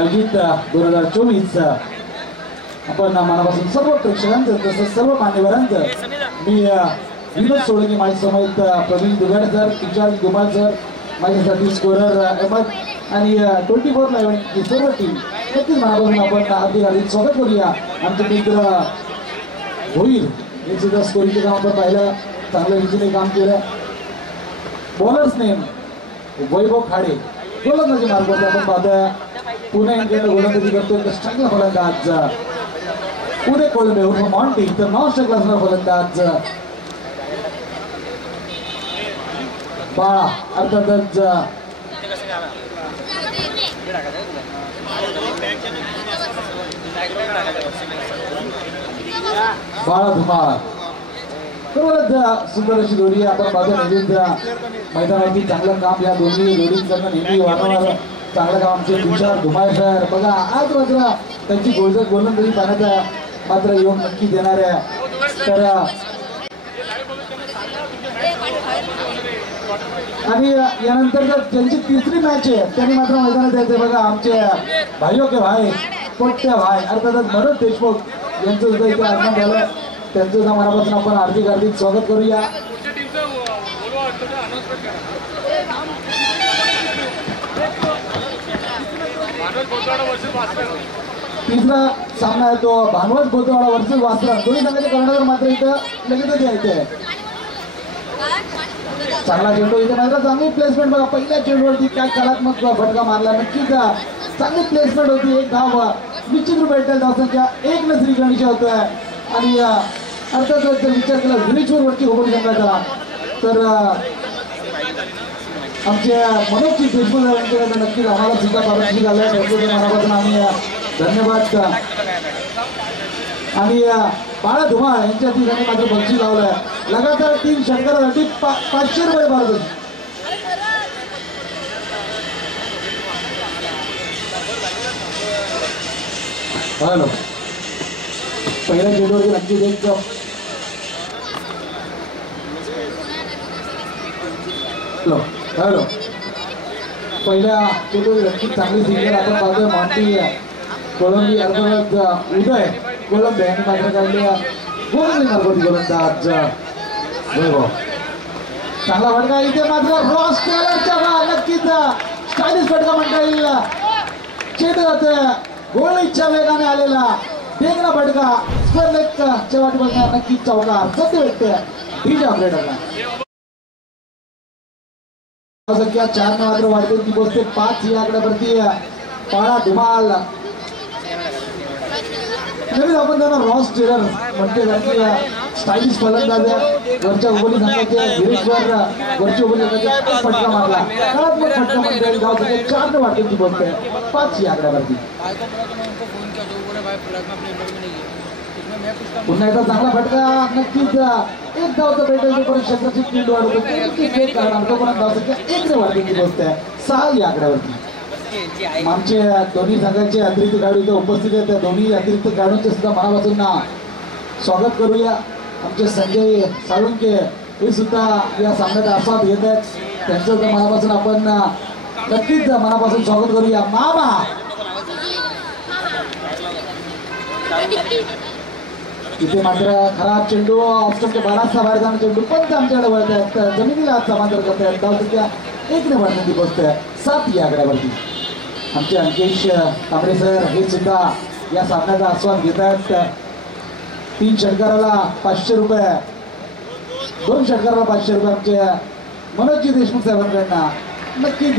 आयोजित 2024 आपण मनापासून सर्व प्रेक्षकांचं तसंच सर्व मान्यवरांचं मी विनोद सोळंकी माझ्यासमोर प्रवीण दुगाड सर, तुषार धुमाळ सर, माझ्यासाठी स्कोरर अहमद आणि 24/11 ही सर्व टीम नक्कीच मनापासून आपण हार्दिक स्वागत करूया. आमचे मित्र होईल हे सुद्धा स्कोरिंगचे काम आपण पाहिलं, चांगल्या रीतीने काम केलं. बॉलर्स नेम वैभव खाडे, गोलंदाजी मार्गावरती आपण पाहतोय पुणे इंडियन गोलंदाजी करतोय. चांगला फलंदाज पुढे कोळंबे उर्फ मॉन्टी, तर नॉन स्ट्राईक असणार फलंदाज बाळा, अर्थातच बाळा धुमाळ. सुंदर अशी जोडी आपण पाहतो. मैदानावरती चांगलं काम या दोन्ही जोडींकडनं नेहमी वारंवार चांगलं काम आमचे तुषार धुमाळ सर. बघा आज मात्र त्यांची गोलंदाजी पाहण्याचा मात्र योग नक्की देणार आहे. तर आणि यानंतर जर त्यांची तिसरी मॅच आहे त्यांनी मात्र मैदानात यायचे. बघा आमचे भाईओ के भाई पोट्या भाई अर्थातच मनोज देशमुख यांचं सुद्धा इथे आगमन झालं. त्यांचं सुद्धा मनापासून आपण हार्दिक स्वागत करूया. तिसरा सामना आहे तो भानवत बोतवाडा वर्सेस वासरा. दोन्ही संघाचे कर्णधार मात्र इथं लगेचच यायचे आहे. चांगला चेंडू इथे मात्र चांगली प्लेसमेंट. बघा पहिल्या चेंडूवरती काय कलात्मक फटका मारला. नक्कीच चांगली प्लेसमेंट होती. एक धाव निश्चित रूपे भेटेल. धावसंख्या 1 श्रीगणेश होतोय. आणि अर्थातच जर विचार केला विरेश्वर वरती होबळी संघाचा तर आमच्या मनोजजी देशमुख यांच्याकडे नक्कीच आम्हाला सुद्धा पारदर्शी झालं. त्यांच्या मनापासून आम्ही धन्यवाद. आणि बाळा धुमाळ यांच्या ठिकाणी मात्र बक्षीस लावलंय. लगातार 3 षटकारासाठी 500 रुपये भारत. हॅलो, पहिल्या चेंडूवरती नक्कीच एक हॅलो पहिल्या चेंडूवरती नक्कीच चांगली सिंगल आपण पाहतोय. मॉन्टी कोळंबी अर्थात उदय कोळंबे यांनी मात्र काढली गोलंदाजी मार्गावरती गोलंदाज वैभव. चांगला फटका इथे मात्र रॉस टेलरच्या नक्कीच स्टायलिश फटका म्हणता येईल. चेंडू जाते गोळीच्या वेगाने आलेला वेगळा फटका स्क्वेअर लेगच्या वाटेवर नक्कीच चौकार सध्या भेटते डीजे ऑपरेटरला. संख्या 4 ने मात्र वाढते. ती पोहोचते 5 या आकड्यावरती. बाळा धुमाळ नवीन आपण त्यांना रॉस टेलर म्हणते. स्टायलिश फलंदाज वरच्या उभली संघाचे गिरीशवर वरच्या उभली संघाचे फटका मारला. कलात्मक फटका म्हणता येईल. धाव संख्या 4 ने वाढते. ती पोहोचते 5 या आकड्यावरती. पुन्हा एकदा चांगला फटका नक्कीच एक धाव तर भेटेल. पण क्षेत्राची स्पीड वाढवतो धाव संख्या 1 ने वाढते. ती पोहोचते 6 या आकड्यावरती. आमचे दोन्ही संघाचे अतिरिक्त खेळाडू इथे उपस्थित आहेत. त्या दोन्ही अतिरिक्त खेळाडूंचे सुद्धा मनापासून स्वागत करूया. आमचे संजय साळुंके हे सुद्धा या सामन्याचा आस्वाद घेत आहेत. त्यांचं सुद्धा मनापासून आपण नक्कीच मनापासून स्वागत करूया. मामा इथे मात्र खराब चेंडू ऑप्शनच्या बराचसा बाहेर जाणं चेंडू पण आमच्याकडे वळत आहेत. जमिनीला हात समांतर करत आहेत. धाव संख्या 1 ने वाढण्याची गोष्ट आहे 7 या आकड्यावरती. आमचे अंकेश तांबडे सर हे सुद्धा या सामन्याचा आस्वाद घेत आहेत. 3 षटकाराला 500 रुपये, 2 षटकाराला 500 रुपये आमचे मनोजजी देशमुख साहेबांकडनं. नक्कीच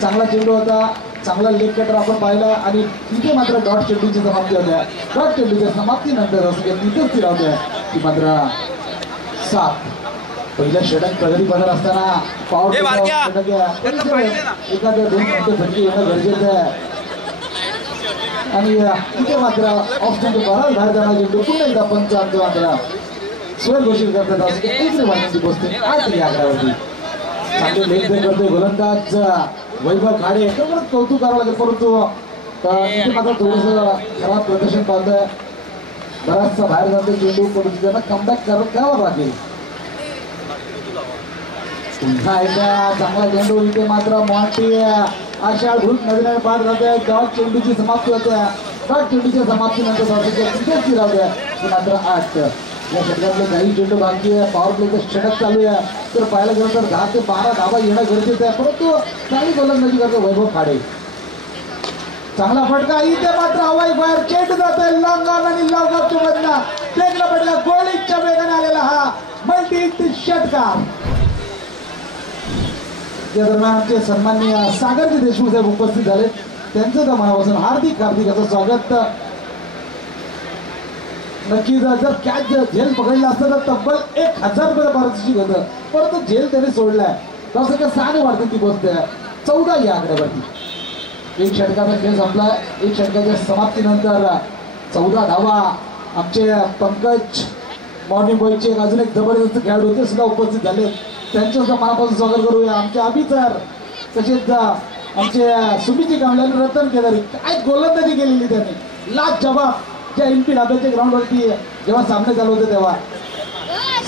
चांगला चेंडू होता. चांगला लेग कटर आपण पाहिला. आणि तिथे मात्र डॉट चेंडूची समाप्ती होत्या. डॉट चेंडूच्या समाप्तीनंतर असं तिथेच ती राहते ती मात्र 7. पहिल्या षटक प्रगती पदर असताना पाऊल एखाद्या 2 मिनिटं फटके येणं गरजेचं आहे. आणि तिथे मात्र ऑप्शनचे बराच बाहेर जाणार चेंडू पुन्हा एकदा पंच आमचं मात्र स्वर घोषित करतात. 1 ने वाढण्याची गोष्ट 8 या आकड्यावरती. चांगले लेग ब्रेक करतोय गोलंदाज वैभव खाडे. कौतुक करावं लागेल. परंतु तिथे मात्र थोडंसं खराब प्रदर्शन पाहतोय. बराचसा बाहेर जातोय चेंडू. परंतु त्यांना कमबॅक करावं लागेल. पुन्हा एकदा चांगला चेंडू इथे मात्र मॉन्टी अशा भूत नवीन बाद राहते. डॉट चेंडूची समाप्ती होते. डॉट चेंडूच्या समाप्तीनंतर क्रिकेट राहते मात्र 8. या षटकातले काही चेंडू बाकी आहे. पॉवर प्लेचं षटक चालू आहे. तर पाहायला गेलं तर 10 ते 12 धावा येणं गरजेचं आहे. परंतु चांगली गोलंदाजी करतो वैभव खाडे. चांगला फटका इथे मात्र हवाई बाहेर चेंडू जातोय लॉंग ऑन आणि लॉंग ऑफच्या मधला देखला पडला. गोळीच्या वेगाने आलेला हा मल्टी षटकार. या दरम्यान आमचे सन्माननीय सागरजी देशमुख साहेब उपस्थित झाले. त्यांचं तर मनापासून हार्दिक असं स्वागत. नक्कीच जर कॅच झेल पकडला असतं तर तब्बल 1000 रुपये पारितोषिक होतं. परंतु झेल त्याने सोडलाय. तसं 6 वाढते ती पोहोचते 14 या आकड्यावरती. एक षटकाचा खेळ संपला. एक षटकाच्या समाप्तीनंतर 14 धावा. आमचे पंकज मॉर्निंग बॉयचे अजून एक जबरदस्त खेळाडू होते सुद्धा उपस्थित झाले. त्यांचं सुद्धा मनापासून स्वागत करूया. आमचे अभिसर तसेच आमचे सुमिती कांबळे रतन केदारी काय गोलंदाजी केलेली त्यांनी लाजवाब. ज्या एमपी लाभेच्या ग्राउंडवरती जेव्हा सामने चालू होते तेव्हा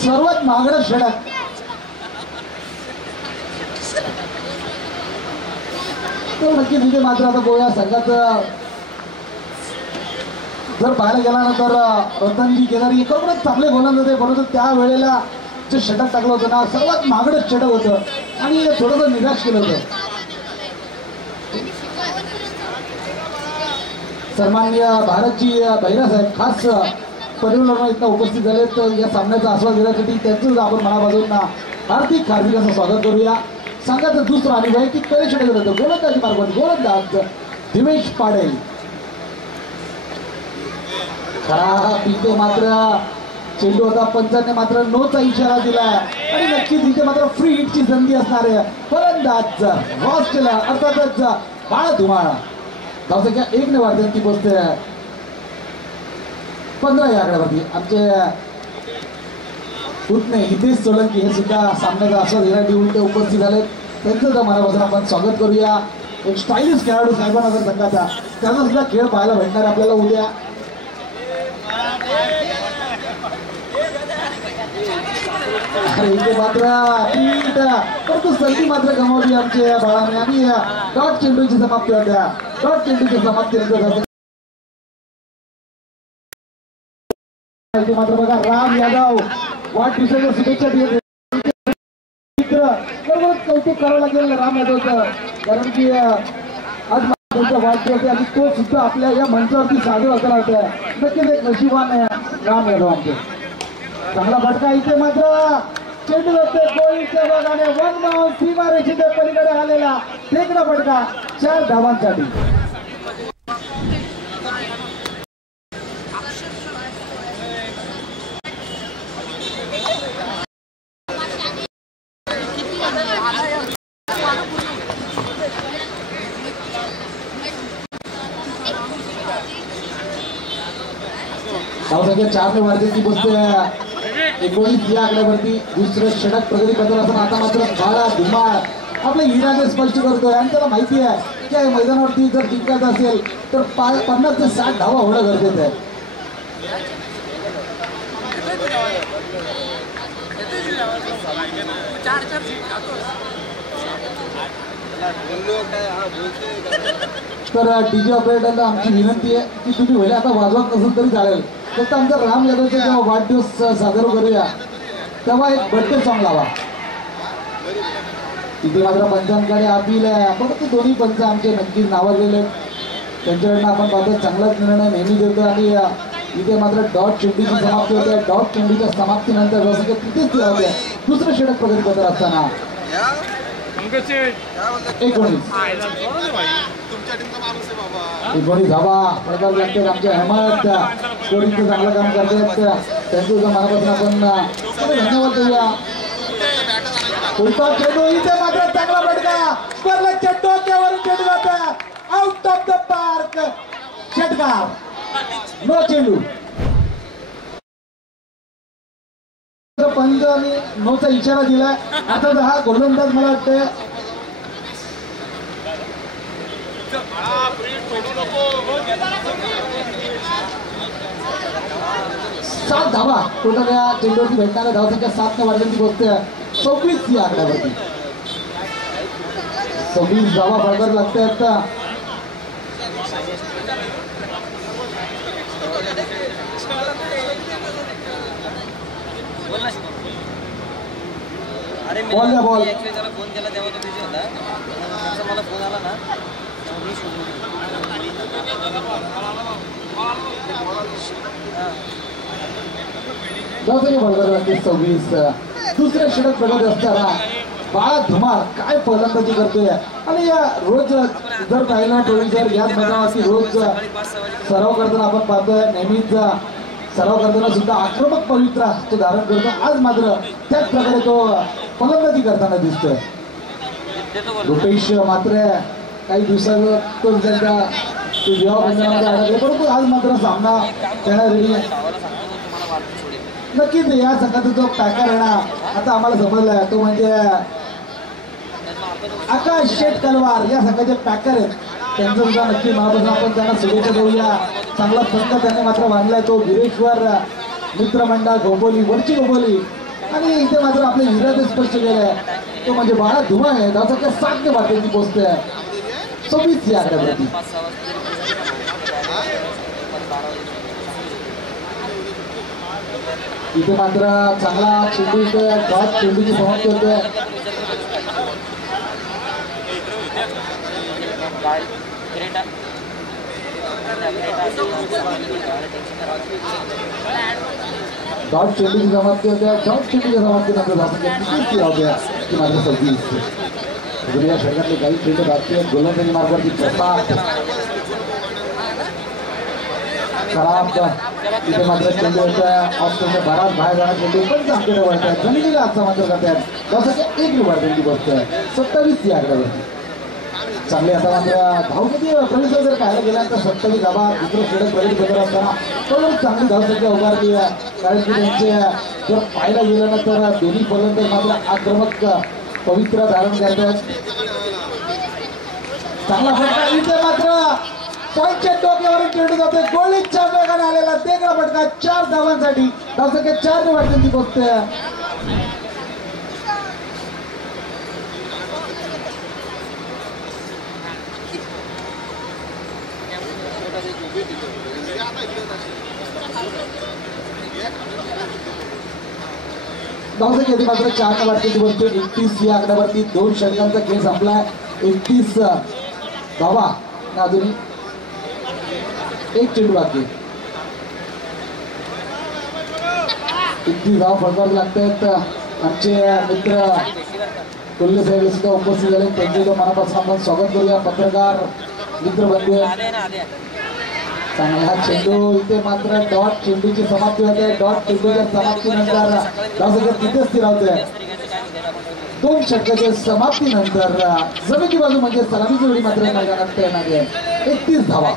सर्वात महागडं षटक. तो नक्कीच तिथे मात्र आता गोया संघाचं जर पाहायला गेला ना तर रतनजी केदारी एकच चांगले गोलंदाज होते. परंतु त्या वेळेला जे षटक टाकलं होतं ना सर्वात महागडं षटक होतं आणि थोडंसं निराश केलं होतं. सन्माननीय भारतजी बहिरा साहेब खास परिवार इथं उपस्थित झाले. तर या सामन्याचा आस्वाद घेण्यासाठी त्यांचं आपण मनापासून हार्दिक असं स्वागत करूया. संघाचं दुसरं अनुभव आहे की कधी षटक होतं गोलंदाजी मार्गावर गोलंदाज दिवेश पाडेल. खरा तिथे मात्र चेंडू होता. पंचांनी मात्र नोचा इशारा दिलाय आणि नक्कीच इथे मात्र फ्री हिटची संधी असणार आहे. फलंदाज रॉस्टेला अर्थातच बाळा धुमाळा धावसंख्या 1 ने वाढते ती पोचते 15 या आकड्यावरती. आमचे पुतणे हितेश सोलंकी हे सुद्धा सामन्याचा आस्वाद घेण्यासाठी उलटे उपस्थित झाले. त्यांचं तर मनापासून आपण स्वागत करूया. एक स्टायलिश खेळाडू साहेबांनगर संघाचा त्यांचा सुद्धा खेळ पाहायला भेटणार आपल्याला उद्या. इथे मात्र परंतु संधी मात्र गमावली आमच्या बाळाने आणि डॉट चेंडूची समाप्ती होत्या. डॉट चेंडूच्या समाप्तीनंतर मात्र बघा राम यादव वाढदिवसाच्या शुभेच्छा देत. कौतुक करावं लागेल राम यादवचं कारण की आज त्यांचा वाढदिवस आहे आणि तो सुद्धा आपल्या या मंचावरती साजरा होताना होता. नक्कीच एक नशिबान आहे राम यादव आमचे. चांगला फटका इथे मात्र चेंडू जाते गोळीच्या वेगाने वन सीमारेषेच्या पलीकडे आलेला फेकणा फटका 4 धावांसाठी. धावसंख्या 4 ने वाढते ती बसते 19 या आकड्यावरती. दुसरं षटक प्रगती करत असताना आता मात्र बाळा धुमाळ आपल्या हिराने स्पष्ट करतोय आणि त्याला माहिती आहे की या मैदानावरती जर जिंकायचं असेल तर 50 ते 60 धावा होणं गरजेचं आहे. तर डीजे ऑपरेटरला आमची विनंती आहे की तुम्ही वेळेला आता वाजवत नसेल तरी चालेल. फक्त आमचा राम यादवचा जेव्हा वाढदिवस साजरा करूया तेव्हा एक बर्थडे सॉंग लावा. तिथे मात्र पंचांकडे अपील आहे. परंतु दोन्ही पंच आमचे नक्कीच नावाजलेले त्यांच्याकडनं आपण पाहतो चांगलाच निर्णय नेहमी देतो. आणि इथे मात्र डॉट चेंडूची समाप्ती होते. डॉट चेंडूच्या समाप्तीनंतर जसं की तिथेच होते दुसरं षटक प्रगती करत असताना 19 धावा प्रकार लागतात. आमचे अहमद स्कोरिंगचं चांगलं काम करतात. त्यांचं मनापासून आपण धन्यवाद देऊया. पुढचा चेंडू इथे मात्र चांगला फटका स्पर्धकच्या डोक्यावरून चेंडू जातो आउट ऑफ द पार्क. षटकार नो चेंडू. पंचांनी नोचा इशारा दिलाय. आता हा गोलंदाज मला वाटतंय 7 धावा टोटल या चेंडूवरती भेटणाऱ्या धावसंख्या 7 ने वाढलेली गोष्ट 26 या आकड्यावरती. 26 धावा बरोबर लागतात. बॉल द्या बॉल. फोन केला तेव्हा तो बिझी होता. मला फोन आला ना मी बरोबर लागते 26. दुसऱ्या षटक बघत असताना बाळा धुमाळ काय फलंदाजी करतोय. आणि या रोज जर पाहिलं टोळी जर याच मैदानावरती रोज सराव करताना आपण पाहतोय नेहमीच सराव करताना सुद्धा आक्रमक पवित्रा तो धारण करतो. आज मात्र त्याच प्रकारे तो फलंदाजी करताना दिसतोय. रुपेश मात्र काही दिवसांवर तो त्यांच्या विवाह बंधनामध्ये अडकले परंतु आज मात्र सामना खेळण्यासाठी नक्कीच या संघाचा जो पॅकर आहे ना आता आम्हाला समजलाय तो म्हणजे आकाश शेठ तलवार या संघाचे पॅकर आहेत. त्यांचं सुद्धा नक्की मनापासून आपण त्यांना शुभेच्छा देऊया. चांगला संघ त्यांनी मात्र बांधलाय तो वीरेश्वर मित्रमंडळ गोबोली वरची गोबोली. आणि इथे मात्र आपले विराज स्पष्ट केलंय तो म्हणजे बाळा धुमा आहे. धावसंख्या 7 ने भारताची पोहोचते 26 या आकड्यावरती. इथे मात्र चांगला चेंडू इथे डॉट चेंडूची समाप्ती होते. डॉट चेंडूची समाप्ती होते. डॉट चेंडूच्या समाप्तीनंतर धावसंख्या किती होत्या ती मात्र 26. या षटकातले काही चेंडू भारतीय गोलंदाजी मार्गावरती प्रसाद खराब. इथे मात्र चेंडू होत्या ऑप्शनच्या भरात बाहेर जाणार चेंडू पण चांगले वळतात जमिनीला आजचा मात्र करतात. धावसंख्या 1 भारताची गोष्ट आहे 27 या आकड्यावरती. चांगले आता मात्र धावपती प्रवेश जर पाहायला गेल्यानंतर 27 धावा दुसरं षटक प्रवेश करत असताना तो चांगली धावसंख्या उभारली आहे. कारण की त्यांचे जर पाहायला गेलं ना तर दोन्ही फलंदाज मात्र आक्रमक पवित्र धारण करतात. चांगला फटका इथे मात्र पॉईंटच्या टोक्यावरून चेंडू जातोय. गोळीच्या वेगाने आलेला तेगळा फटका 4 धावांसाठी. धावसंख्या 4 ने वाढते बघतोय. धावसंख्या मात्र 4 ने वाढते बघतोय. 31 या आकड्यावरती 2 षटकांचा खेळ संपलाय. 31 धावा अजूनही 1 चेंडू बाकी. 31 धावा फटकावे लागतात. आमचे मित्र कोल्हे साहेब सुद्धा उपस्थित झाले त्यांचे मनापासून आपण स्वागत करूया. पत्रकार मित्र बंधू चांगला चेंडू इथे मात्र डॉट चेंडूची समाप्ती होते. डॉट चेंडूच्या समाप्तीनंतर धावसंख्या तिथे स्थिरावते. 2 षटकाच्या समाप्तीनंतर जमिनी बाजू म्हणजे सलामी जोडी मात्र मैदानात तयार आहे. 31 धावा.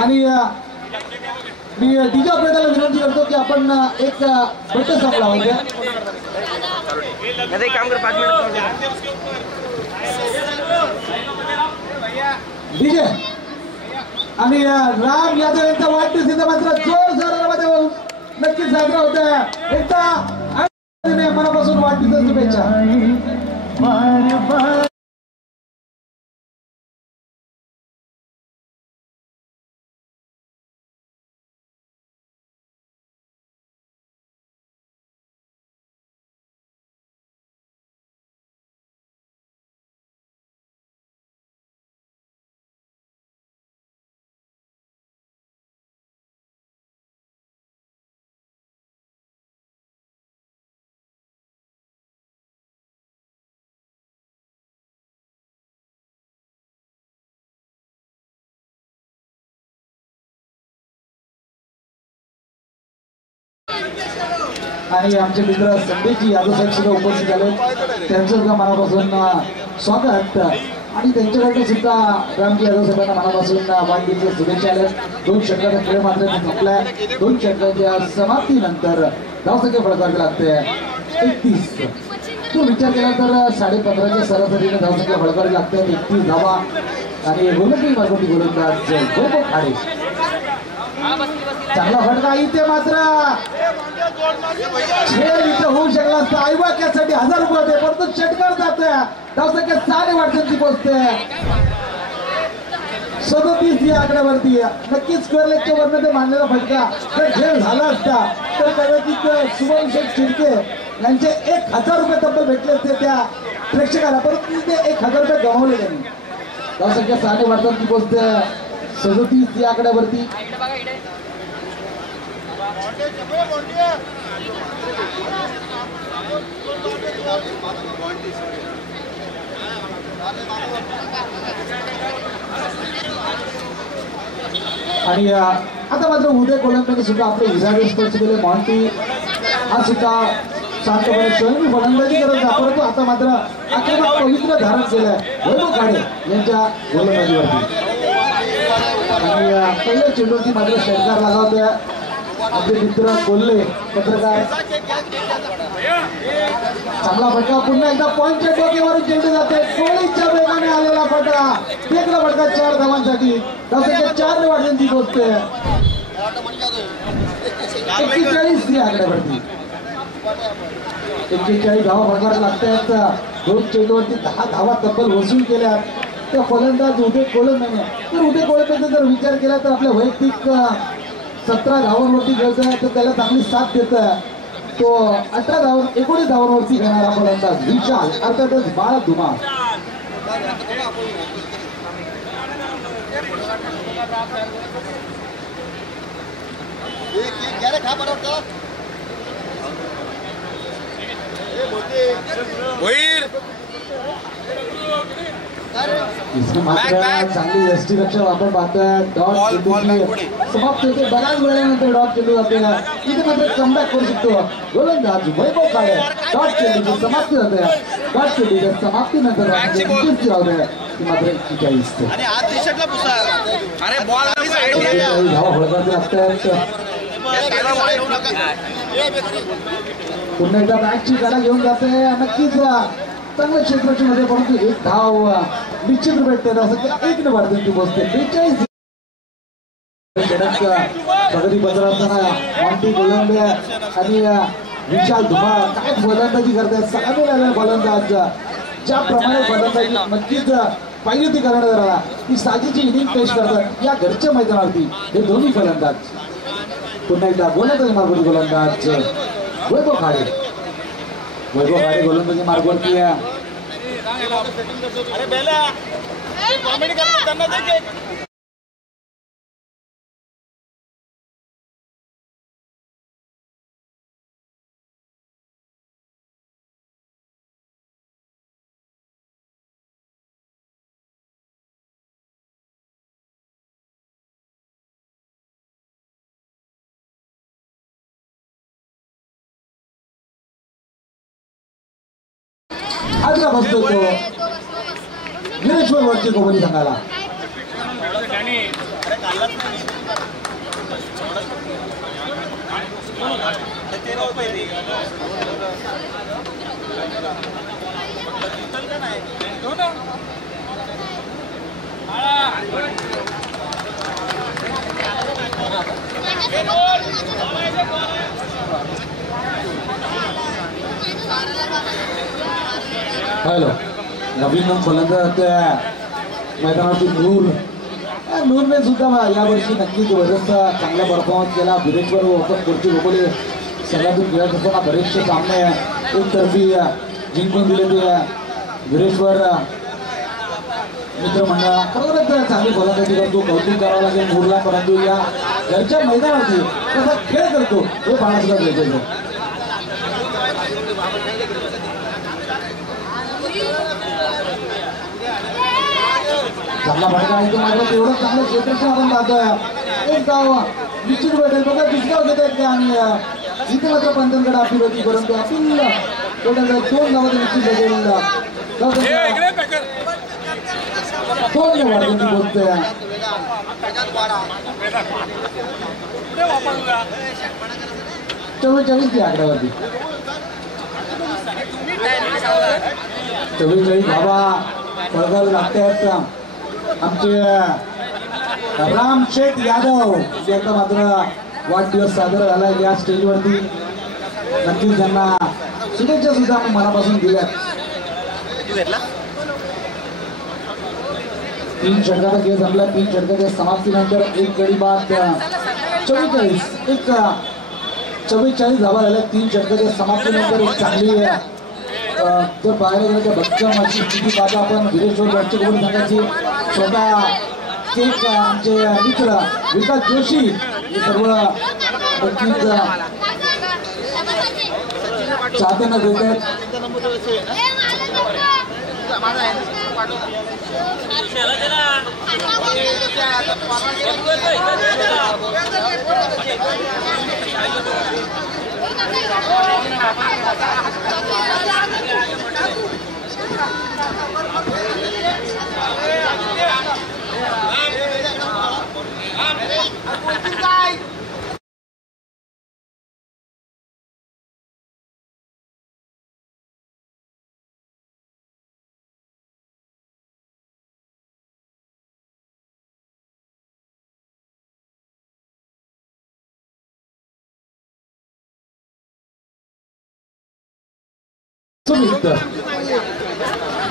आणि मी डीजे ऑपरेटरला विनंती करतो की आपण एक बैठक संपला होते डीजे आणि राम यादव यांचा वाढदिवस इथं मात्र जोर जोरामध्ये नक्कीच साजरा होत आहे. एकदा मनापासून वाढदिवस शुभेच्छा. आणि आमचे मित्र संदेशजी यादव साहेब सुद्धा उपस्थित झाले त्यांचं सुद्धा मनापासून स्वागत. आणि त्यांच्याकडे सुद्धा रामजी यादव साहेबांना मनापासून वाढदिवसाच्या शुभेच्छा आल्या. 2 षटकाचा खेळ मात्र संपलाय. 2 षटकाच्या समाप्तीनंतर धावसंख्या फळकावी लागते 31. तो विचार केला तर 15.5च्या सरासरीने धावसंख्या फळकावी लागते 31 धावा. आणि गोलंदाजी मार्गवरती गोलंदाज गोपक खाडे चांगला फटका इथे मात्र खेळ इथे होऊ शकला असता. आईबाक्यासाठी 1000 रुपये होते परंतु षटकार जातोय. धावसंख्या 6 वाढती पोहोचते. 37 या आकड्यावरती. नक्कीच स्क्वेअर लेगच्या वरनं ते मांडलेला फटका जर खेळ झाला असता तर कदाचित शुभमशेठ शिर्के यांचे 1000 रुपये तब्बल भेटले असते त्या प्रेक्षकाला, परंतु ते 1000 रुपये गमावले त्यांनी. धावसंख्या 6 वाढती पोहोचते. 37 या आकड्यावरती. आणि आता मात्र उदय कोलंबेने सुद्धा आपले इरादे स्पर्श केले. मॉन्टी हा सुद्धा शांतपणे स्वयं फलंदाजी करत होता, परंतु आता मात्र आक्रमक पवित्र धारण केलंय वैभव खाडे यांच्या गोलंदाजीवरती. आणि पहिल्या चेंडूवरती मात्र षटकार लागवतोय आपले मित्र कोल्हे पत्रकार. चांगला फटका पुन्हा एकदा पॉईंटच्या डोक्यावरून चेंडू जाते. कोहलीच्या वेगाने आलेला फटका. फेकला फटका 4 धावांसाठी. 4 वाढल्याची पोहोचते. 41 या आकड्यावरती. 41 धावा फटकायला लागतात. 2 चेंडूवरती 10 धावा तब्बल वसूल केल्या त्या फलंदाज उदय कोलंबेने. तर उदय कोलंबेचा जर विचार केला तर आपल्या वैयक्तिक 17 धावांवरती खेळतोय तर त्याला चांगली साथ देतोय. तो 19 धावांवरती घेणारा फलंदाज विशाल अर्थातच बाळा धुमाळ. चांगली यष्टीरक्षण आपण पाहतोय. डॉट समाप्त होते. बऱ्याच वेळानंतर डॉट चेंडू आपल्याला इथे मात्र कमबॅक करू शकतो गोलंदाज वैभव खाडे. डॉट चेंडूची समाप्ती होते. डॉट चेंडूच्या समाप्तीनंतर मात्र 41 धावा फलकाचे लागतात. पुन्हा एकदा बॅटची गाडा घेऊन जाते. नक्कीच चांगलं क्षेत्ररक्षण मध्ये, परंतु 1 धाव निश्चित भेटते. असं 1 ने वाढते पोहोचते. 42 प्रगती पत्र असताना मॉन्टी कोलंबे आणि विशाल धुमाळ काय फलंदाजी करतात. सगळे आलेले फलंदाज ज्याप्रमाणे फलंदाजी नक्कीच पाहिजे ती कर्णधाराला ती साजेची इनिंग पेश करतात या घरच्या मैदानावरती हे दोन्ही फलंदाज. पुन्हा एकदा गोलंदाजी मार्गवरती गोलंदाज वैभव खाडे. वैभव खाडे गोलंदाजी मार्गवरती. आजला बसतो तो गिरेश्वर वरची कोबली सांगायला. हॅलो नवीन फलंदाज मैदानावरती नूरने सुद्धा यावर्षी नक्कीच बरेचसा चांगला परफॉर्मन्स केला. गिरेश्वर ओपन पुढची गोकुले सगळ्यातून खेळत असताना बरेचसे सामने एकतर्फी जिंकून दिले. ते गिरेश्वर मित्रमंडळ खरोखरच चांगली फलंदाजी करतो. कौतुक करावं लागेल नूरला, परंतु या घरच्या मैदानावरती कसा खेळ करतो हे पाहण्याचा गरजेचं. चांगला फटका आहे तो मात्र तेवढं चांगलं क्षेत्ररक्षण आपण पाहतोय. 1 धाव निश्चित भेटेल. बघा दुसरा घेत आहेत आणि इथे मात्र पंचांकडे अपील होती, परंतु अपील टोटल 2 धावात निश्चित भेटेल. 2 वाढवून बोलतोय. 44 या आकड्यावरती. 44 धावा फलकाला लागतात आमचे राम शेठ यादव. आता मात्र वाढदिवस साजरा झाला या स्टेजवरती. नक्कीच त्यांना शुभेच्छा सुद्धा आम्ही मनापासून दिल्या. 3 षटकाचा खेळ संपला. 3 षटकाच्या समाप्तीनंतर एक गडी बाद 44 धावा झाल्या. 3 षटकाच्या समाप्तीनंतर एक चांगली जर पाहायला गेलं तर भक्कम अशी स्थिती पाहता आपण वीरेश्वर दर्शक संघाची स्वतः एक आमचे मित्र विकास जोशी हे सर्व नक्कीच चाहत्यांना देत आहेत.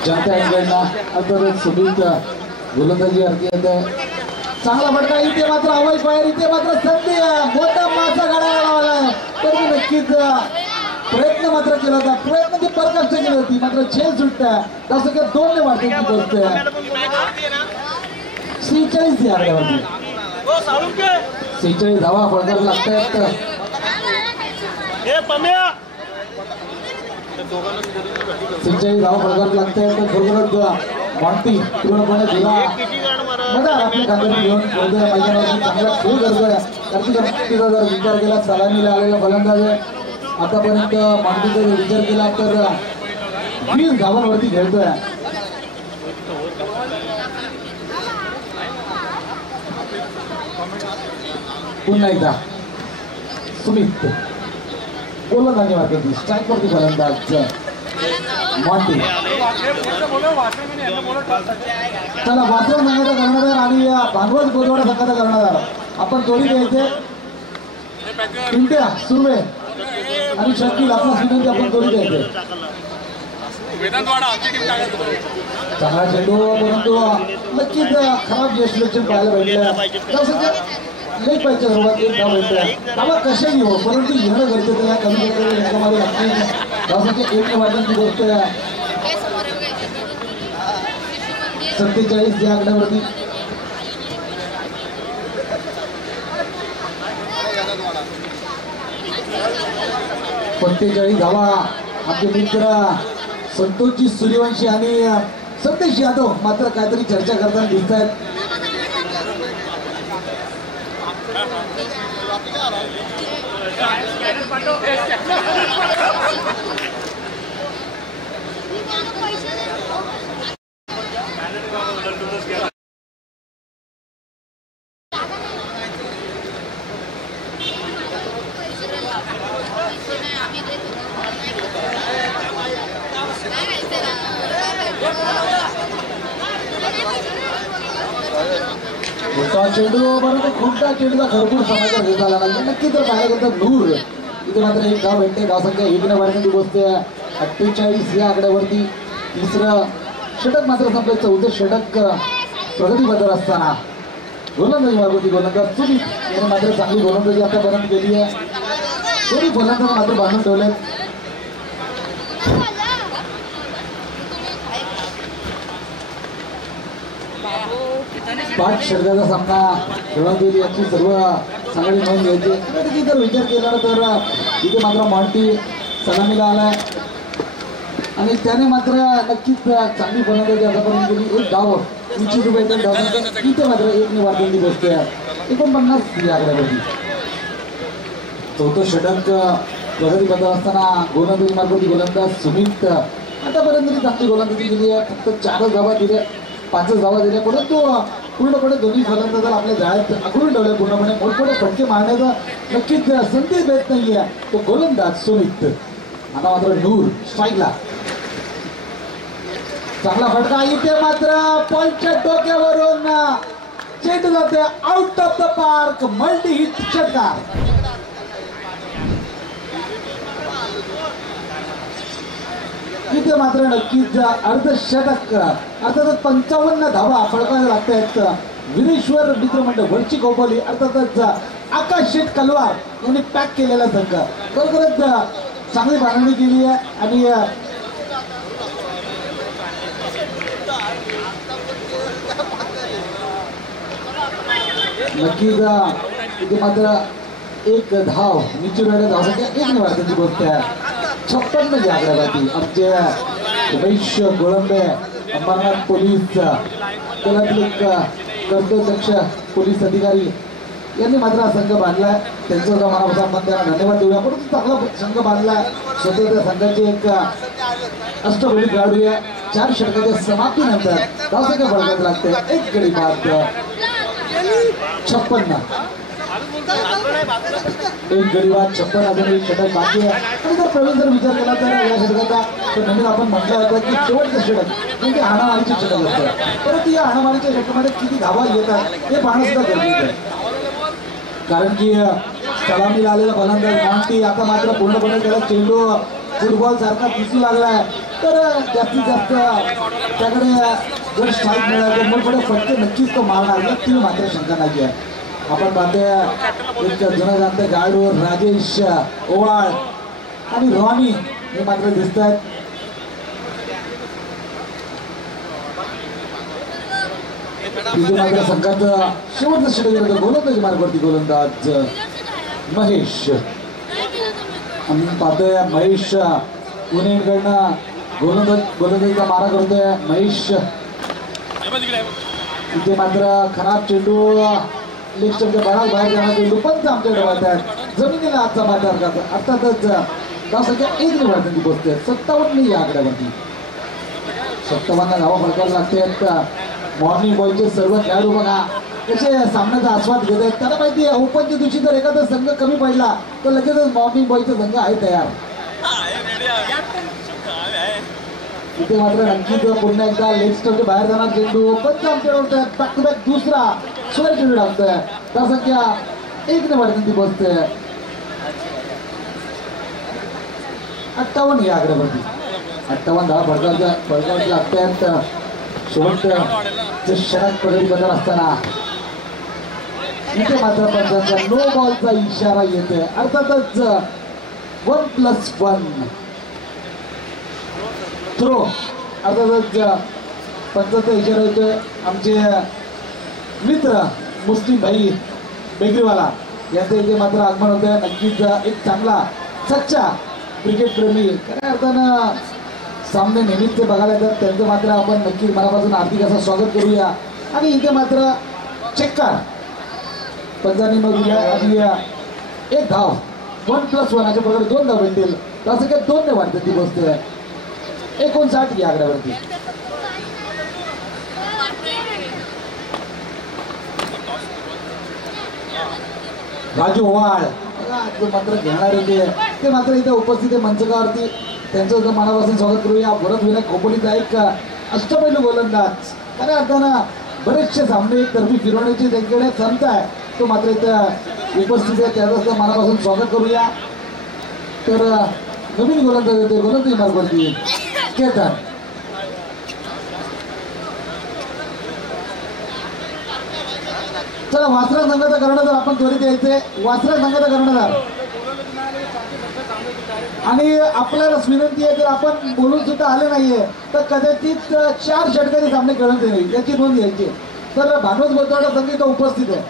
जनता यांना अर्थातच सुमित गोलंदाजी अर्धी येते. चांगला फटका इथे मात्र हवाई फायर. इथे मात्र संधी मोठा मासा गाड्याला लावलाय. तर नक्कीच प्रयत्न मात्र केला होता. प्रयत्न ती परकाष्ट केली होती मात्र झेल सुटत्या तसं की 2 ने वाटते ती गोष्ट 46 यार्डावरती 46 धावा फळकर लागतायत. 46 धावा फळकर लागतायत. बरोबरच मॉन्टी पूर्णपणे दिला मजा आपल्या खात्यात घेऊन मैदानावरती चांगला खेळ करतोय. तिचा जर विचार केला सलामीला आलेला फलंदाज आतापर्यंत मॉन्टीचा जर विचार केला तर 20 धावांवरती खेळतोय. पुन्हा एकदा सुमित गोलंदाजी मारते. स्ट्राईक वरती फलंदाज मॉन्टी. चला वासर संघाचा कर्णधार आणि भांडवल गोदवाडा संघाचा कर्णधार आपण जोडी द्यायचे. पिंट्या सुर्वे आणि शकील आपला विनंती आपण जोडी द्यायचे. चांगला चेंडू परंतु नक्कीच खराब यशलक्षण पाहायला भेटलं. पाहिजे सर्वात एक धाव भेटतोय. धावा कशाही हो परंतु येणं गरजेचं आहे. कमी याच्यामध्ये लागते एक वाटण्याची गोष्ट आहे. 47 या आकड्यावरती धावा आपले मित्र संतोषजी सूर्यवंशी आणि संदेश यादव मात्र काहीतरी चर्चा करताना दिसत आहेत. चेंडू बरोबर खूपदा चेंडूचा भरपूर समाचार घेत आला नाही. नक्की तर पाहायला गेलं तर नूर इथे मात्र एक धाव भेटते. धावसंख्या 1 ने वाढण्याची गोष्ट 48 या आकड्यावरती. तिसरं षटक मात्र संपले. 14 षटक प्रगतीबद्दल असताना गोलंदाजी मारती गोलंदाज सुमित याने मात्र चांगली गोलंदाजी आतापर्यंत केली आहे. दोन्ही फलंदाज मात्र बांधून ठेवले. 5 षटकाचा सामना खेळवतील याची सर्व चांगली नोंद घ्यायची. जर विचार केला तर इथे मात्र मॉन्टी सलामीला आलाय आणि त्याने मात्र नक्कीच चांगली फलंदाजी आतापर्यंत केली. एक धाव 20 रुपये धाव इथे मात्र 1 ने वाढलेली गोष्ट आहे. 49 या आकड्यावरती. 4थं षटक प्रगतीबद्दल असताना गोलंदाजी मार्फत गोलंदाज सुमित आतापर्यंत चांगली गोलंदाजी केली आहे. फक्त 4 धावा दिल्या 5 धावा दिल्या परंतु पूर्णपणे दोन्ही फलंदाजाला आपल्या जाळ्यात आखडून ठेवले. पूर्णपणे मोठमोठे फटके मारण्याचा नक्कीच संधी देत नाहीये तो गोलंदाज सुमित. आता मात्र नूर स्ट्राईकला. चांगला फटका इथे मात्र पॉईंटच्या डोक्यावरून चेंडू जाते out of the park. Multi hit षटकार. इथे मात्र नक्कीच अर्धशतक अर्थातच 55 धावा फळकाव्या लागतायत. विरेश्वर मित्रमंडळ वरची खोपोली अर्थातच आकाश शेठ कलवार यांनी पॅक केलेला संघ खरोखरच चांगली बांधणी केली आहे. आणि नक्कीच इथे मात्र एक धाव निश्चित धावसंख्या एक नाही वाढण्याची गोष्ट आहे. 56 आकड्यावरती आमचे उमेश गोळंबे अंबरनाथ पोलीस दलातील एक कर्तव्यदक्ष पोलीस अधिकारी यांनी मात्र हा संघ बांधलाय. त्यांचा मनापासून आपण त्यांना धन्यवाद देऊया. परंतु चांगला संघ बांधलाय. स्वतः त्या संघाचे एक अष्टपैलू खेळाडू आहे. 4 षटकाच्या समाप्तीनंतर धावसंख्या बळकट लागते. एक गडी बाद 56. एक गरीबात 56 अजून एक षटक बाकी आहे. आणि जर प्रवीण जर विचार केला तर या षटकाचा तर नवीन आपण म्हटलं होतं की शेवटचं षटक म्हणजे हाणामारीचे षटक असतं. परंतु या हाणामारीच्या षटकामध्ये किती धावा येतात हे पाहणं सुद्धा गरजेचं आहे. कारण की सलामीला आलेला फलंदाज मॉन्टी आता मात्र पूर्णपणे त्याला चेंडू फुटबॉल सारखा दिसू लागलाय. तर जास्तीत जास्त त्याकडे जर स्ट्राईक मिळाला मग पुढे फटके नक्कीच तो मारणार याची मात्र शंका नाही आहे. आपण पाहतोय एक जुना जाणते खेळाडू राजेश ओवाळ आणि रॉनी हे मात्र दिसत आहेत. तिथे मात्र संघाचं शेवटचं षटक गोलंदाजी मार्गावरती गोलंदाज महेश. आम्ही पाहतोय महेश पुणेकडनं गोलंदाजीचा मारा करतोय महेश. इथे मात्र खराब चेंडू लेग स्टंपच्या बाहेर जाणार चेंडू पण आमच्या डोळ्यात आहेत. जमिनीला आजचा मारणार करतात. अर्थातच धावसंख्या एक निवडण्याची पोहोचते. 57 या आकड्यावरती 57 धावा फळकायला लागतात. मॉर्निंग बॉयचे सर्व खेळाडू बघा कसे सामन्याचा आस्वाद घेत आहेत. त्याला माहिती आहे ओपनच्या दिवशी जर एखादा संघ कमी पडला तर लगेचच मॉर्निंग बॉयचा संघ आहे तयार. इथे मात्र नक्कीच पुन्हा एकदा लेग स्टंपच्या बाहेर जाणार चेंडू पण आमच्या डोळ्यात बॅक टू बॅक दुसरा सोळा चेंडू टाकतोय. धावसंख्या एक निवडण्याची पोहोचते. 58 या आकड्यावरती 58 धावा फळकायला लागतात. शेवटचे षटक प्रगती बदल असताना इथे मात्र पंचांचा नो बॉलचा इशारा येतोय. अर्थातच 1+1 थ्रो. अर्थातच पंचांचा इशारा येतोय. आमचे मित्र मुस्लिम भाई बेगरीवाला यांचं इथे मात्र आगमन होत आहे. नक्कीच एक चांगला सच्चा क्रिकेट प्रेमी खऱ्या अर्थानं सामने नेहमीच ते बघायला येतात. त्यांचं मात्र आपण नक्कीच मनापासून हार्दिक असं स्वागत करूया. आणि इथे मात्र चेक्कार पंजानी मग दिला आणि एक धाव 1+1 अशा प्रकारे 2 धाव भेटतील. तसं काय 2 ने वाढते ती गोष्ट आहे. 59 या आकड्यावरती राजू ओवाळ मात्र घेणार ते मात्र इथे उपस्थित आहे मंचकावरती. त्यांचं मनापासून स्वागत करूया. भरत विनायक खोपोलीचा एक अष्टपैलू गोलंदाज खऱ्या अर्थानं बरेचसे सामने तर्फी फिरवण्याची त्यांच्याकडे क्षमता आहे. तो मात्र इथं उपस्थित आहे. त्याचं मनापासून स्वागत करूया. तर नवीन गोलंदाज येते गोलंदाजी मार्गावरती केतन. चला वासरा संघाचा कर्णधार आपण त्वरित यायचे. वासरा संघाचा कर्णधार आणि आपल्याला विनंती आहे जर आपण बोलून सुद्धा आले नाहीये तर कदाचित 4 षटकाचे सामने खेळत नाही याची नोंद घ्यायची. तर भागवत गोतावडा संघ इथं उपस्थित आहे.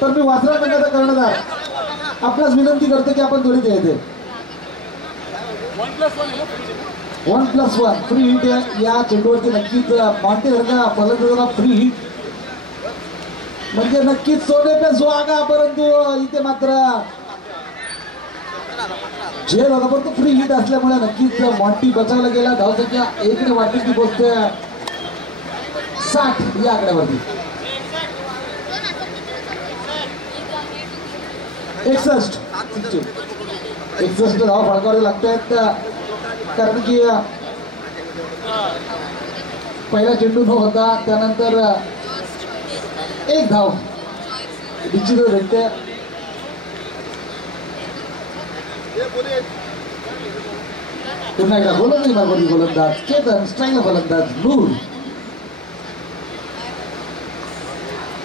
तर मी वासरा संघाचा कर्णधार आपल्यास विनंती करतो की आपण त्वरित यायचे. 1+1 फ्री हिट आहे या चेंडूवरती. नक्कीच मॉन्टी सारखा फलंदाजाला फ्री हिट म्हणजे नक्कीच सोने पे सुहागा. परंतु इथे मात्र झेल होता परंतु फ्री हिट असल्यामुळे नक्कीच मॉन्टी बचावला गेला. धावसंख्या 1 ने वाढण्याची गोष्ट 60 या आकड्यावरती 61 धावा फळकावे लागतात. कारण की पहिला चेंडू न होता त्यानंतर एक धाव निश्चित भेटते. पुन्हा एकदा गोलंदाज चेतन, स्ट्राईकला गोलंदाज नूर.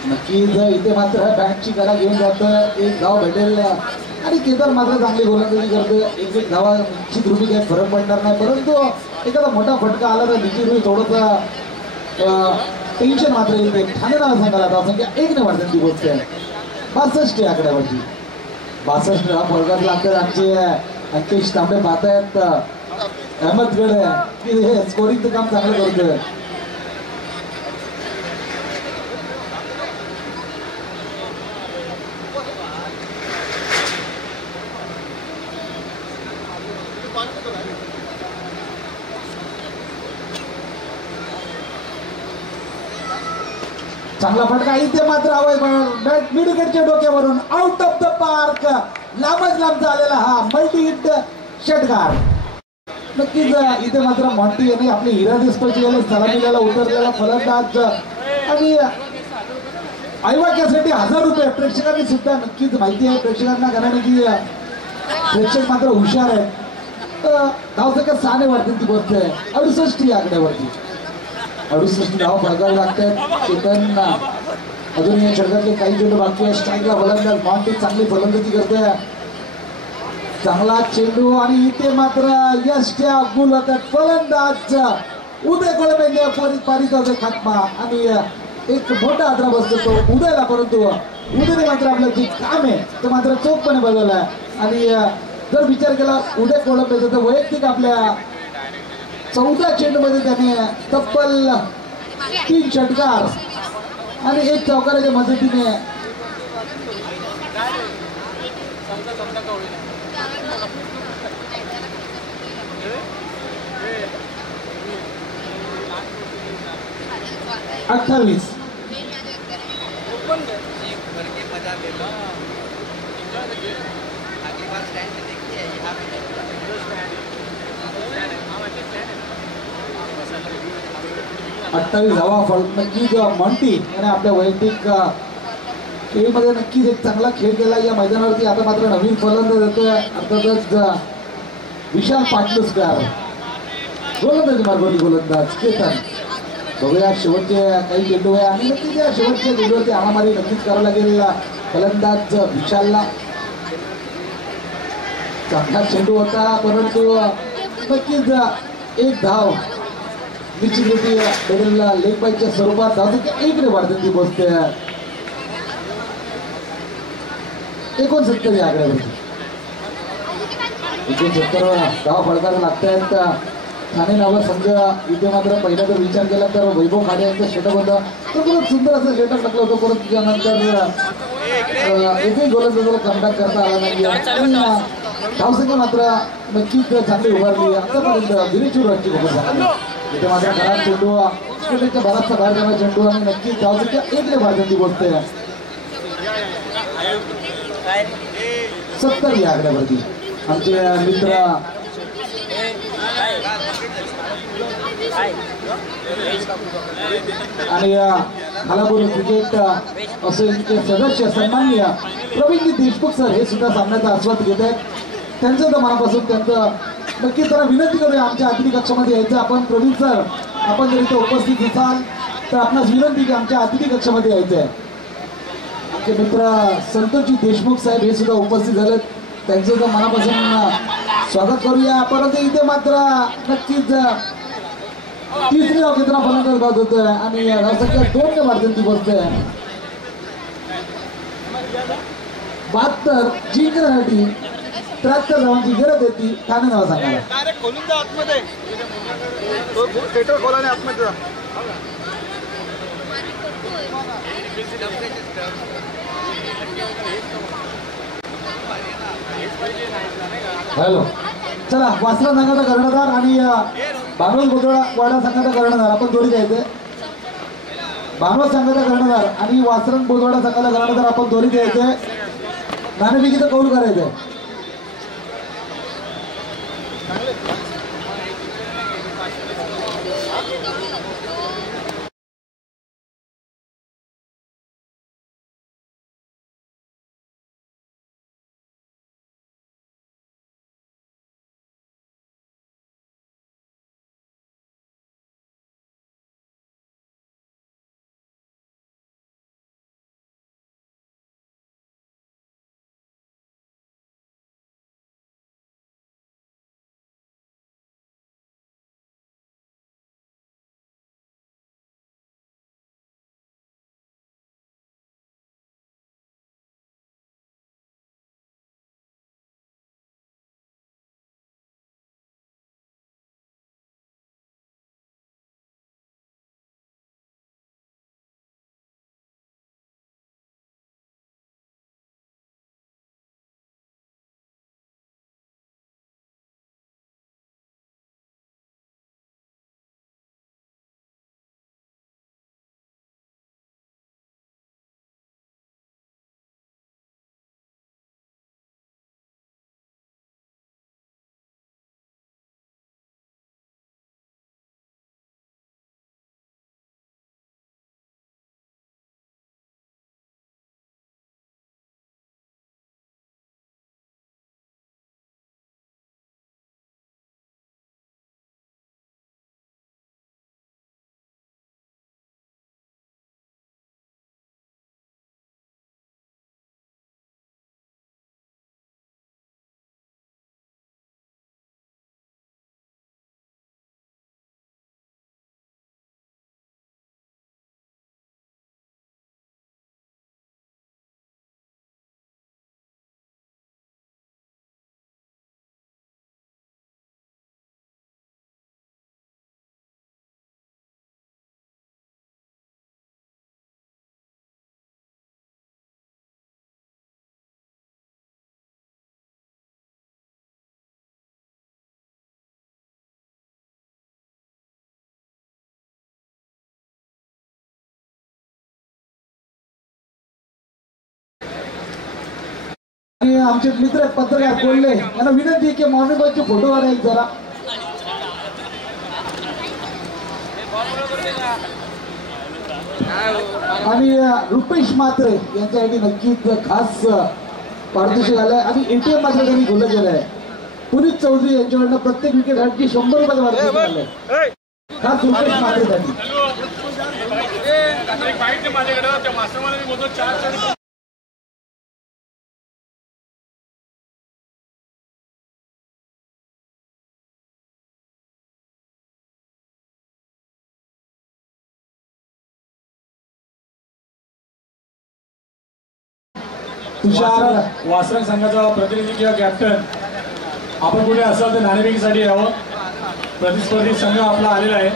नक्कीच इथे मात्र बॅटची गळा घेऊन जातं. एक धाव भेटेल आणि केदार मात्र चांगली गोलंदाजी करतोय. एक धावा निश्चित रूपी काही फरक पडणार नाही, परंतु एखादा मोठा फटका आला तर निश्चित रूपी थोडंसं टेन्शन मात्र येते. ठाणे नाव सांगायला धावसंख्या 1 वाढते ती गोष्ट आहे. 62 आकड्यावरती 62 हा फरकात लागतात. आमचे अंकेश तांबे पाहतायत अहमदगड की हे स्कोरिंगचं काम चांगलं करतोय. चांगला फटका इथे मात्र हवाय बॅट मिड विकेटच्या डोक्यावरून आउट ऑफ द पार्क. लांबच लांब झालेला हा मल्टी हिट षटकार. नक्कीच इथे मात्र मॉन्टी यांनी आपली हिरा दिसपाची सलामीला उतरलेला फलंदाज आणि ऐवाक्यासाठी 1000 रुपये प्रेक्षकांनी सुद्धा नक्कीच माहिती आहे प्रेक्षकांना, कारण की प्रेक्षक मात्र हुशार आहे. धावसंख्या 6 वाढते ती गोष्ट आहे. 68 आकड्यावरती 68 धाव फळकावे लागतात. चेतन अजून या षटकातले काही चेंडू बाकी आहे. स्ट्राईकला फलंदाज मॉन्टी चांगली फलंदाजी करतोय. चांगला चेंडू आणि इथे मात्र यशच्या गुल होतात. फलंदाज उदय कोळंबे पारित होते खात्मा आणि एक मोठा आदरा बसतो तो उदयला, परंतु उदयने मात्र आपलं जे काम आहे ते मात्र चोखपणे बदललंय. आणि जर विचार केला उदय कोळंबेचा तर वैयक्तिक आपल्या 14 चेंडूमध्ये त्याने तब्बल 3 षटकार आणि 1 चौकाराच्या मदतीने अठ्ठावीस धावा फळ. नक्कीच मॉन्टी याने आपल्या वैयक्तिक खेळीमध्ये नक्कीच एक चांगला खेळ केला या मैदानावरती. आता मात्र नवीन फलंदाज येतोय अर्थातच विशाल पाटलुसकर. गोलंदाजी मार्गवरती गोलंदाज केतन. बघूया शेवटचे काही चेंडू आहे आणि नक्कीच या शेवटच्या चेंडूवरती हाणामारी नक्कीच करावं लागेल फलंदाज विशालला. चांगला चेंडू होता, परंतु नक्कीच एक धाव निश्चित लेग बाईच्या स्वरूपात धावसंख्या 1 वाढते ती गोष्ट. 69 आकड्यावरती 69 धाव फळकावे लागतात. ठाणे नावा संघ इथे मात्र पहिला जर विचार केला तर वैभव खाडे यांचं षटक होतं. तर खूप सुंदर असं षटक टाकलं होतं, परंतु त्यानंतर एकही गोलंदाजाला कमबॅक करता आला नाही. धावसंख्या मात्र नक्कीच चांगली उभारली. आतापर्यंत गिरीचूराची खबर झाली. इथे मात्र खराब चेंडू बराचसा बाहेर जाणार चेंडू आणि नक्कीच धावसंख्या 1 वाढते ती गोष्ट आहे. 70 या आकड्यावरती आमचे मित्र आणि खालापूर क्रिकेट असोसिएशनचे सदस्य सन्माननीय प्रवीणजी देशमुख सर हे सुद्धा सामन्याचा आस्वाद घेत आहेत. त्यांचं तर मनापासून त्यांचं नक्कीच त्यांना विनंती करूया आमच्या अतिथी कक्षामध्ये यायचं. आपण प्रवीण सर आपण जर इथे उपस्थित असाल तर आपणास विनंती की आमच्या अतिथी कक्षामध्ये यायचं आहे. आमचे मित्र संतोषजी देशमुख साहेब हे सुद्धा उपस्थित झालेत. त्यांचं तर मनापासून स्वागत करूया. परंतु इथे मात्र नक्कीच 3री अवघेतना फलंदाज बाद होतोय आणि धावसंख्या 2 वाढते ती गोष्ट आहे. 72 जिंकण्यासाठी 73 धावांची गरज येते. ठाणे नाव सांगायला हॅलो. चला वासरा संघाचा कर्णधार आणि भानवत बोधवाडा संघाचा कर्णधार आपण जोडी द्यायचे. भानवत संघाचा कर्णधार आणि वासरंग बोधवाडा संघाचा कर्णधार आपण जोडी द्यायचे. नाणेफेकीचं कौल करायचंय. आणि आमचे मित्र पत्रकार कोल्हे यांना विनंती आहे की मॉर्निंग वॉकचे फोटो काढा एक जरा. आणि रुपेश म्हात्रे यांच्यासाठी नक्कीच खास पारितोषिक आलंय आणि एटीएम मात्र त्यांनी खुलं केलंय. पुनीत चौधरी यांच्याकडनं प्रत्येक विकेटसाठी 100 रुपयाचं पारितोषिक आलंय खास रुपेश म्हात्रेसाठी. तुषार वासरंग संघाचा प्रतिनिधी किंवा कॅप्टन आपण कुठे असाल तर नाणेफेकीसाठी यावं. प्रतिस्पर्धी संघ आपला आलेला आहे.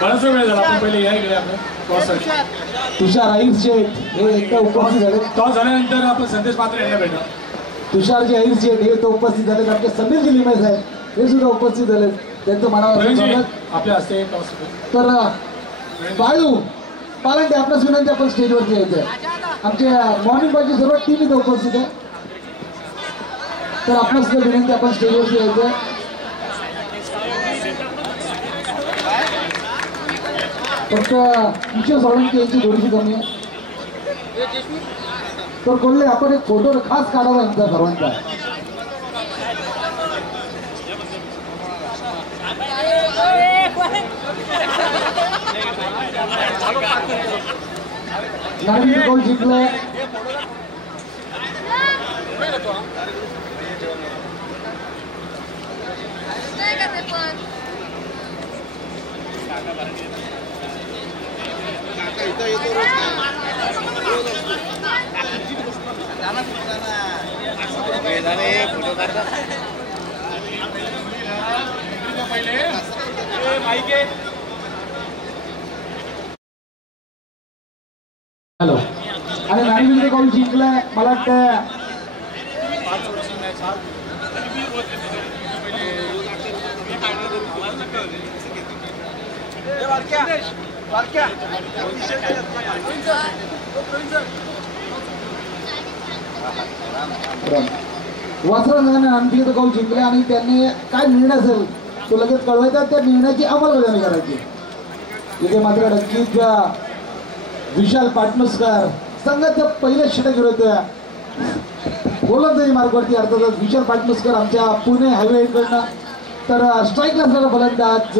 बराच वेळ झाला आपण पहिले या इकडे आपण तुषार आईर शेठ हे एकदा उपस्थित झाले. टॉस झाल्यानंतर आपण संदेश मात्र यांना भेटू. तुषारजी आईर शेठ हे तर उपस्थित झाले. आमचे समीर लिमेस आहेत हे सुद्धा उपस्थित झाले. त्यांचं मनावर आपल्या हस्ते टॉस. तर बाळू पालंटे आपल्याच विनंती आपण स्टेजवरती यायचं. आमचे मॉर्निंग वॉकची सर्व टीम इथे उपस्थित आहे. तर आपल्याच सुद्धा विनंती आपण स्टेजवरती यायचं. फक्त किशोर साळुंके यांची थोडीशी कमी आहे. तर कोल्हे आपण एक फोटो खास काढावा यांचा सर्वांचा. नाणेफेक गोल जिंकलाय. हॅलो आणि नाणेफेक गोल जिंकलाय. मला वाटतं वासरांनी आणखी गोल जिंकले आणि त्यांनी काय निर्णय असेल तो लगेच कळवायचा. त्या निर्णयाची अंमलबजावणी करायची. इथे मात्र नक्कीच विशाल पाटणुसकर संघाचं पहिलं षटक होत्या गोलंदाजी मार्गावरती. अर्थातच विशाल पाटणुसकर आमच्या पुणे हायवे कडनं. तर स्ट्राईकला असणारा फलंदाज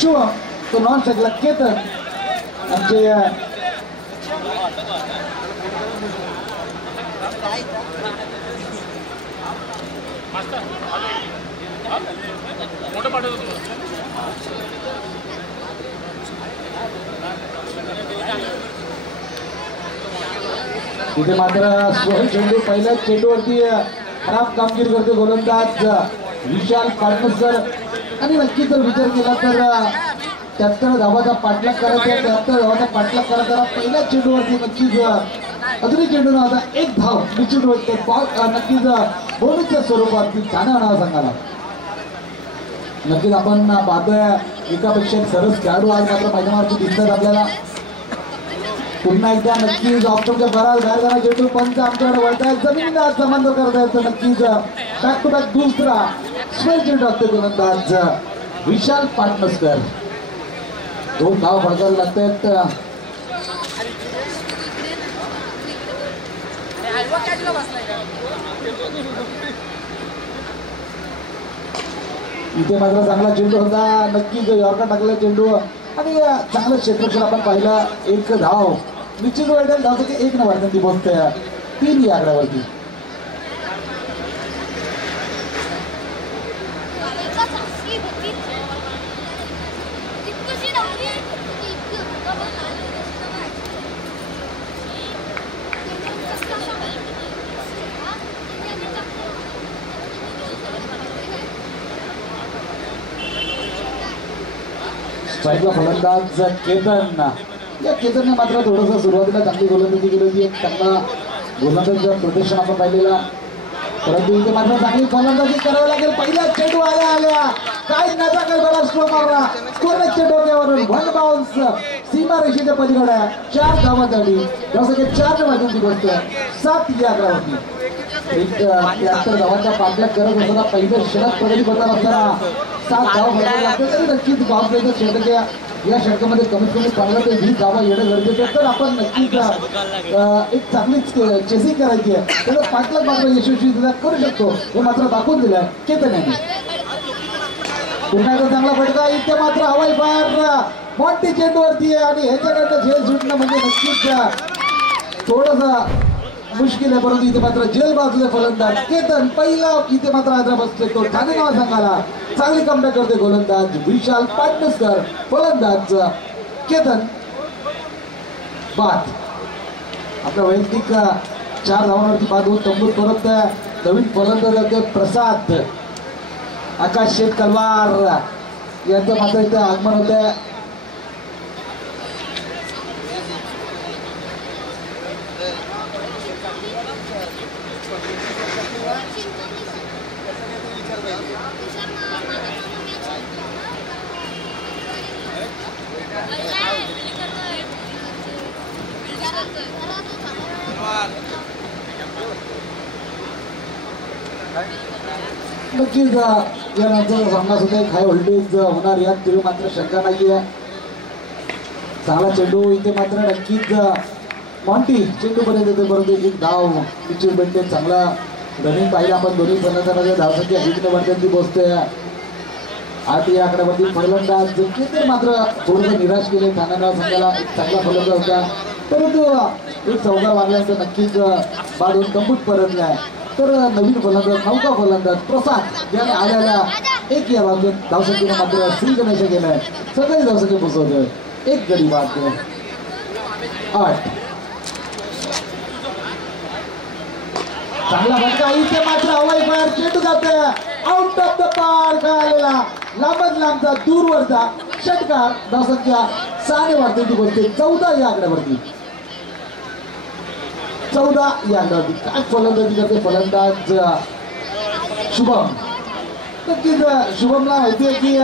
शिवम तो नॉन स्ट्राईकला केतन. आमचे इथे मात्र सोहल चेंडू पहिल्या चेंडूवरती खराब कामगिरी करते गोलंदाज विशाल पाटणुसकर. आणि नक्कीच जर विचार केला तर 73 धावाचा पाठलाग करायचा. 73 धावाचा पाठलाग करायचा पहिल्या चेंडूवरती नक्कीच अजूनही चेंडून आता एक धाव निश्चित वाटते. नक्कीच बोनसच्या स्वरूपात ठाणे आणावा संघाला. नक्कीच आपण पाहतोय एकापेक्षा सरस खेळाडू आज मात्र मैदानावरती दिसतात आपल्याला. पुन्हा एकदा नक्कीच ऑप्शनच्या बराच बाहेर जाणार चेंडू पंच आमच्याकडे वळतायत. जमिनीला समांतर करतायत. तर नक्कीच बॅक टू बॅक दुसरा स्पेल चेंडू असते गोलंदाज विशाल पाटणुसकर. 2 धाव फडकावे लागतात. इथे मात्र चांगला चेंडू होता. नक्कीच यॉर्कर टाकला चेंडू आणि चांगलं क्षेत्रक्षण आपण पाहिलं. 1 धाव निश्चित वाटेल. धावसाठी 1 न वाढतात ती पोहोचते 3 या आकड्यावरती. स्ट्राईकला फलंदाज केतन. या केतनने मात्र थोडंसं सुरुवातीला चांगली गोलंदाजी केली होती. एक चांगला गोलंदाजीचं प्रोटेक्शन आपण पाहिलेला. परंतु इथे मात्र चांगली फलंदाजी करावी लागेल. पहिल्या चेंडू आल्या काय नजाकल बरा स्ट्रोक मारला कोणच्या डोक्यावरून वन बाउन्स सीमा रेषेच्या पलीकडे 4 धावांसाठी जसं की 4 वाजून गोष्ट 7 या आकड्यावरती एक 73 धावांचा पाठलाग करत असताना पहिलं षटक प्रगती करताना असताना 7 धावा भरावे लागते तरी नक्कीच बाउन्सचं षटक या षटकामध्ये कमीत कमी 15 ते 20 धावा येणं गरजेचं आहे. तर आपण नक्कीच एक चांगलीच चेसिंग करायची आहे त्याला पाठलाग मात्र यशस्वी करू शकतो हे मात्र दाखवून दिलंय केतन यांनी. पुन्हा एकदा चांगला फटका इथे मात्र हवाई फायर मॉन्टी चेंडूवरती आहे आणि ह्याच्याकडनं झेल सुटणं म्हणजे नक्कीच थोडंसं मुश्किल आहे परंतु इथे मात्र जेल बाजूला फलंदाज केतन पहिला इथे मात्र हैदराबाद बसतोय तो ठाणे नावा संघाला चांगली कमबॅक करते गोलंदाज विशाल पाटणकर फलंदाज केतन बाद आपल्या वैयक्तिक 4 धावांवरती बाद होऊन तंबूत परत नवीन फलंदाज होते प्रसाद आकाश शेठ कलवार यांचं मात्र इथं आगमन होत आहे. नक्कीच यानंतर सामना सुद्धा एक हाय व्होल्टेज होणार यात तरी मात्र शंका नाहीये. चांगला चेंडू इथे मात्र नक्कीच मॉन्टी चेंडू पर्यंत येते परंतु एक धाव पिचूर भेटते. चांगला रनिंग पाहिलं आपण दोन्ही फलंदाजांमध्ये धावसाठी अभिज्ञ वर्धनची पोहोचते 8 या आकड्यावरती फलंदाज केतन मात्र थोडंसं निराश केले ठाणे संघाला एक चांगला फलंदाज होता परंतु एक चौकार मारल्यानंतर नक्कीच बाद होऊन तंबूत परतलाय. तर नवीन फलंदाज नौका फलंदाज प्रसाद याने आलेल्या 1 या बाजून धावसंख्येने मात्र श्री गणेश गेलाय सगळे धावसंख्या पोहोचवतोय एक गडी बाद 8. चांगला फटका इथे मात्र हवाई फायर चेंडू जाते आउट ऑफ द पार्क आलेला लांबच लांबचा दूरवरचा षटकार धावसंख्या 6 ने वाढते ती बोलते 14 या आकड्यावरती 14 या आकड्यावरती काय फलंदाजी करते फलंदाज शुभम. नक्कीच शुभमला माहिती आहे की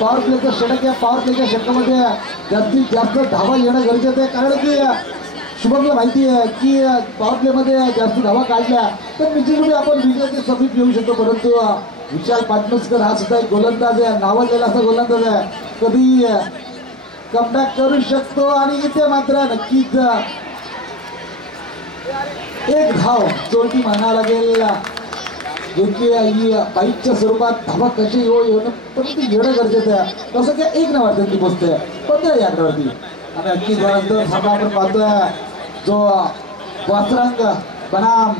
पॉवर प्लेचं षटक या पॉवर प्लेच्या षटकामध्ये जास्तीत जास्त धावा येणं गरजेचं आहे कारण की शुभमला माहिती आहे की पॉवर प्लेमध्ये जास्त धावा काढल्या तर निश्चितपणे आपण विजयाचे समीप येऊ शकतो परंतु विशाल पाटणकर हा सुद्धा एक गोलंदाज आहे नावाजलेला असा गोलंदाज आहे कधी कमबॅक करू शकतो आणि इथे मात्र नक्कीच एक धाव जोडी म्हणावं लागेल योग्य बाईकच्या स्वरूपात धावा कशी येणं परंतु येणं गरजेचं आहे तसं काय 1 वाटतं ती पोचते 15 या आकड्यावरती आणि अगदी त्यानंतर सभा आपण पाहतोय जो वासरंग बनाम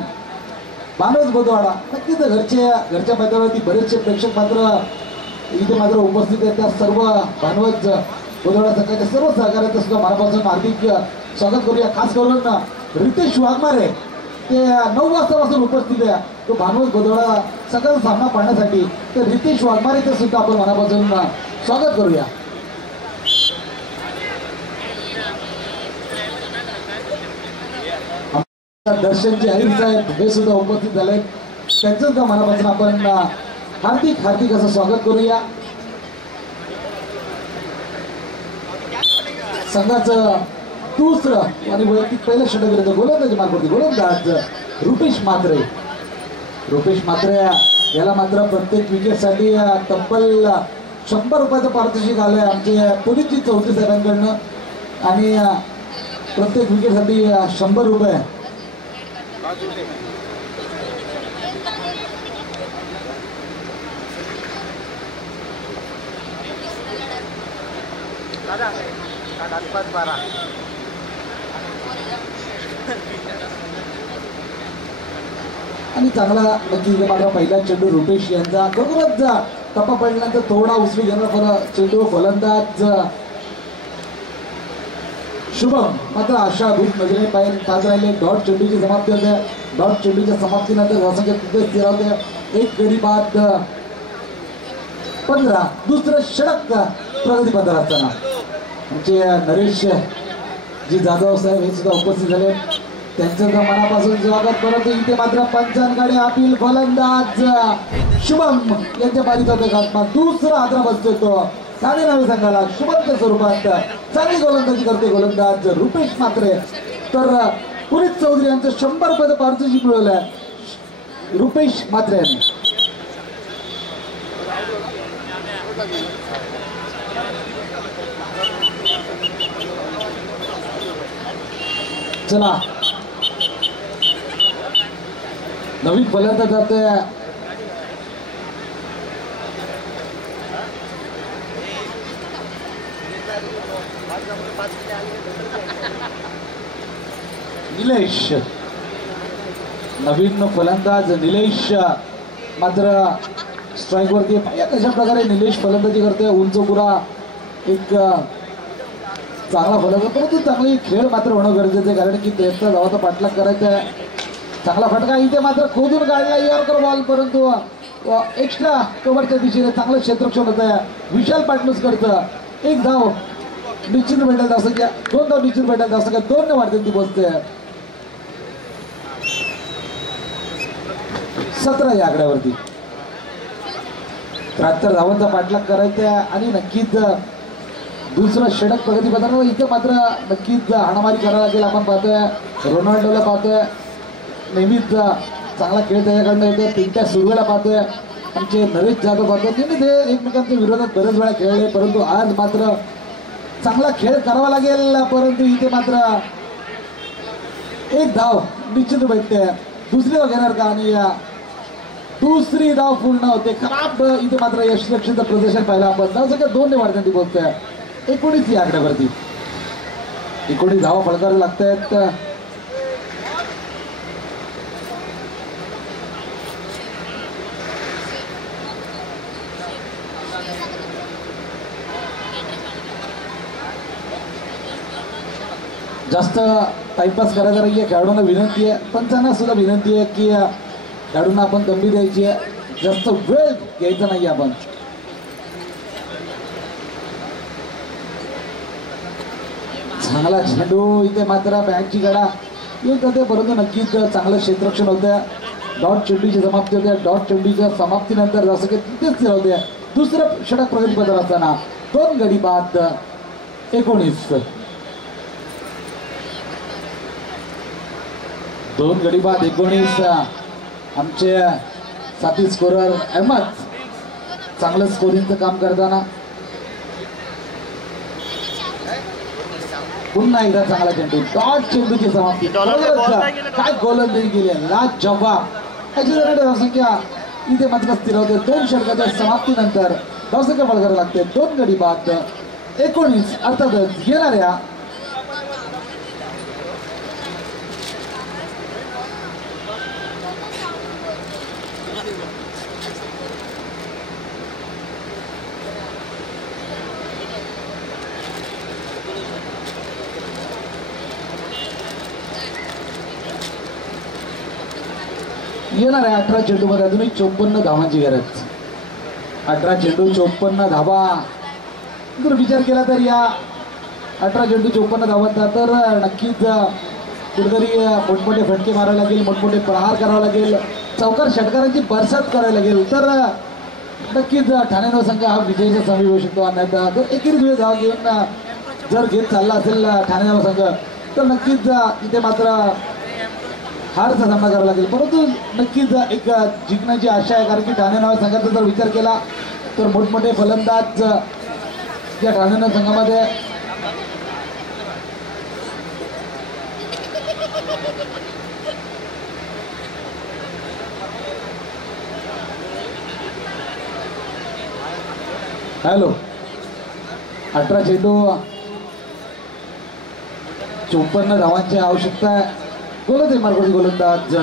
बानोज बोधवाडा नक्कीच घरच्या मैदानावरती बरेचसे प्रेक्षक मात्र इथे मात्र उपस्थित आहेत त्या सर्व भानवज बोधवाडा संघाच्या सर्व सहकार्याचं सुद्धा मनापासून हार्दिक स्वागत करूया. खास करून रितेश वाघमारे ते 9 वाजतापासून उपस्थित आहे तो भानवज बोधवाडा सगळा सामना पाहण्यासाठी तर रितेश वाघमारेचं सुद्धा आपण मनापासून स्वागत करूया. दर्शनजी आईर साहेब हे सुद्धा उपस्थित झाले त्यांचं सुद्धा मनापासून आपण हार्दिक हार्दिक असं स्वागत करूया. संघाचं दुसरं आणि वैयक्तिक पहिलं षटक विरुद्ध गोलंदाजी मार्फत गोलंदाज रुपेश मात्रे याला मात्र प्रत्येक विकेटसाठी तब्बल 100 रुपयाचं पारितोषिक आलंय आमचे पोलीसची चौथी साहेबांकडनं आणि प्रत्येक विकेटसाठी 100 रुपये. आणि चांगला नक्की मात्र पहिला चेंडू रुपेश यांचा बरोबरच टप्पा पडल्यानंतर थोडा उसळी घेणार चेंडू फलंदाज शुभम मात्र आशाभूत नजरेने पाहत राहिले. डॉट चेंडूची समाप्ती होते डॉट चेंडूच्या समाप्तीनंतर धावसंख्या तिथे स्थिर होते 1 गडी बाद 15. दुसरं षटक प्रगती पथावर असताना आमचे नरेश जी जाधव साहेब हे सुद्धा उपस्थित झाले त्यांचं तर मनापासून स्वागत. परंतु इथे मात्र पंचांकडे अपील. फलंदाज शुभम यांच्या बारीत होते घातमा. दुसरा आद्रा बसतोय तो ठाणे नवे संघाला. शुभमच्या स्वरूपात चांगली गोलंदाजी करते गोलंदाज रुपेश म्हात्रे. तर पुनीत चौधरी यांचं 100 पद पारितोषिक मिळवलंय रुपेश म्हात्रे यांनी. चला नवीन फलंदाज जातोय निलेश. नवीन फलंदाज निलेश मात्र स्ट्राईक वरती. कशा प्रकारे निलेश फलंदाजी करतोय. उंचपुरा एक चांगला फलंदाज, परंतु चांगली खेळ मात्र होणं गरजेचं आहे. कारण की त्याचा धावाचा पाठलाग करायचा आहे. चांगला फटका इथे मात्र खोदून काढला यॉर्कर बॉल. परंतु एक्स्ट्रा कव्हरच्या दिशेने चांगलं क्षेत्ररक्षण होत आहे. विशाल पाटणूस करतं. एक धाव निश्चित भेटेल असं की 2 धाव निश्चित भेटेल असं काय 2 ने वाढते ती पोचते. 17 या आकड्यावरती 73 धावांचा पाठलाग करायचा आहे. आणि नक्कीच दुसरं षटक प्रगतीपथावर. इथं मात्र नक्कीच हाणामारी करायला लागेल. आपण पाहतोय रोनाल्डोला पाहतोय. नेहमीच चांगला खेळ त्याच्याकडनं येतो. पिंट्या सुरवेला पाहतोय. आमचे नरेश जाधव पाहतोय. नेहमी ते एकमेकांच्या विरोधात बरेच वेळा खेळले, परंतु आज मात्र चांगला खेळ करावा लागेल. परंतु इथे मात्र एक धाव निश्चित भेटते. दुसरी धाव घेणार का? आणि दुसरी धाव पूर्ण होते. खराब इथे मात्र यशलक्ष्मीचं प्रदर्शन पाहिलं आपण. सगळं 2 ने वाढते बोलतोय. 19 या आकड्यावरती 19 धावा फळकारायला लागत आहेत. जास्त टाइमपास करायचा नाहीये. खेळाडूंना विनंती आहे, पंचांना सुद्धा विनंती आहे की खेळाडूंना आपण गंभीर द्यायची आहे. जास्त वेळ घ्यायचा नाही आपण. चांगला चेंडू इथे मात्र बॅटची गडा येत होते, परंतु नक्कीच चांगलं क्षेत्ररक्षण होतं. डॉट चेंडूची समाप्ती होते. डॉट चेंडूच्या समाप्तीनंतर जसं की तिथेच स्थिर होते. दुसरं षटक प्रगतीपथावर असताना 2 गडी बाद 19. 2 गडी बाद 19. आमचे साथी स्कोरर अहमद चांगलं स्कोरिंगचं काम करताना. पुन्हा एकदा चांगला चेंडू. डॉट चेंडूची समाप्ती. काय गोलंदाजी केली आहे. लाजवाब. अशी धावसंख्या इथे मात्र स्थिर होते. 2 षटकाच्या समाप्तीनंतर धावसंख्या बळकारावी लागते. 2 गडी बाद 19. अर्थातच येणाऱ्या येणार आहे 18 चेंडूमध्ये अजूनही 54 धावांची गरज. 18 चेंडू 54 धावा. जर विचार केला तर या 18 चेंडू 54 धावांचा तर नक्कीच कुठेतरी मोठमोठे फटके मारावे लागेल, मोठमोठे प्रहार करावा लागेल, चौकार षटकारांची बरसात करावी लागेल. तर नक्कीच ठाणे नवसंघ हा विजयाचा समी होऊ शकतो. अन्यथा जर एकेरीच वेळ धावा घेऊन जर घेत चालला असेल ठाणे नवसंघ तर नक्कीच इथे मात्र हारचा सामना करावा लागेल. परंतु नक्कीच एक जिंकण्याची आशा आहे. कारण की ठाणे नवा संघाचा जर विचार केला तर मोठमोठे फलंदाज या ठाणे नवा संघामध्ये हॅलो 18 चेंडू 54 धावांची आवश्यकता आहे. गोलंदाज मार्गोची गोलंदाज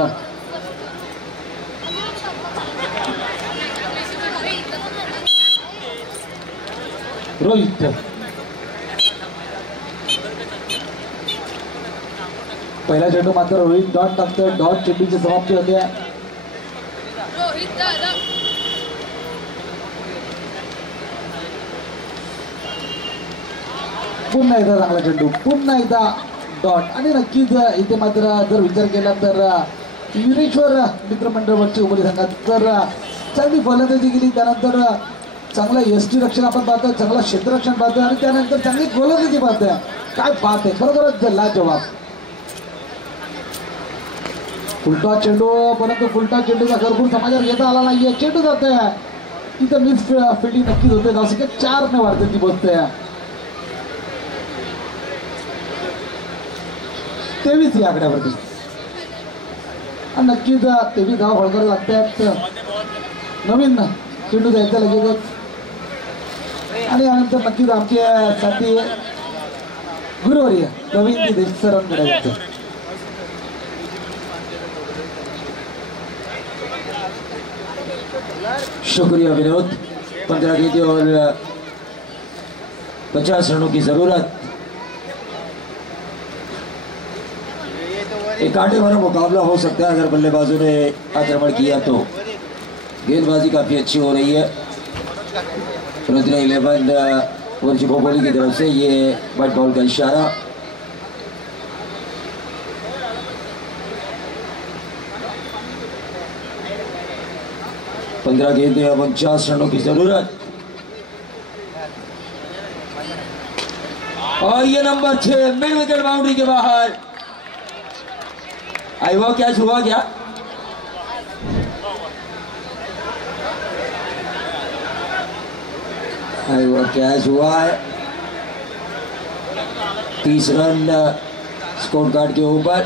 रोहित. पहिला चेंडू मात्र रोहित डॉट टाकतोय. डॉट चेंडूची समाप्ती होते. पुन्हा एकदा चांगला चेंडू. पुन्हा एकदा डॉट आणि नक्कीच इथे मात्र जर विचार केला तर युरेश्वर मित्रमंडळवरची उमरी संघात तर चांगली फलंदाजी केली, त्यानंतर चांगलं यष्टी रक्षण आपण पाहतोय, चांगलं क्षेत्ररक्षण पाहतोय आणि त्यानंतर चांगली गोलंदाजी पाहतोय. काय बात आहे, खरोखरच लाजवाब. फुलटॉस चेंडू, परंतु फुलटॉस चेंडूचा भरपूर समाजावर घेता आला नाहीये. चेंडू जातोय तिथं मिस फिल्डिंग नक्कीच होते, जसं की 4 वाढते ती बसते. 23 या आकड्यावरती आणि नक्कीच 23 धाव हळकर लागतात. नवीन चेंडू द्यायचा लगेचच आणि यानंतर नक्कीच आमचे साथी गुरुवर्य नवीन देशसरांकडे जातो. शुक्रिया विनोद. 15 गेंदें और 50 रनों की जरूरत. एक कांटे वाला मुकाबला हो सकता है अगर बल्लेबाजों ने आक्रमण किया तो. गेंदबाजी काफी अच्छी हो रही है. रुद्र 11 वर्जी भोगोली की तरफ से ये व्हाइट बॉल का इशारा. पंद्रह गेंदें और 49 रनों की जरूरत. और ये नंबर 6 मिड विकेट बाउंड्री के बाहर. आई वो कैच हुआ क्या? आई वो कैच हुआ है. 30 रन स्कोर कार्ड के ऊपर.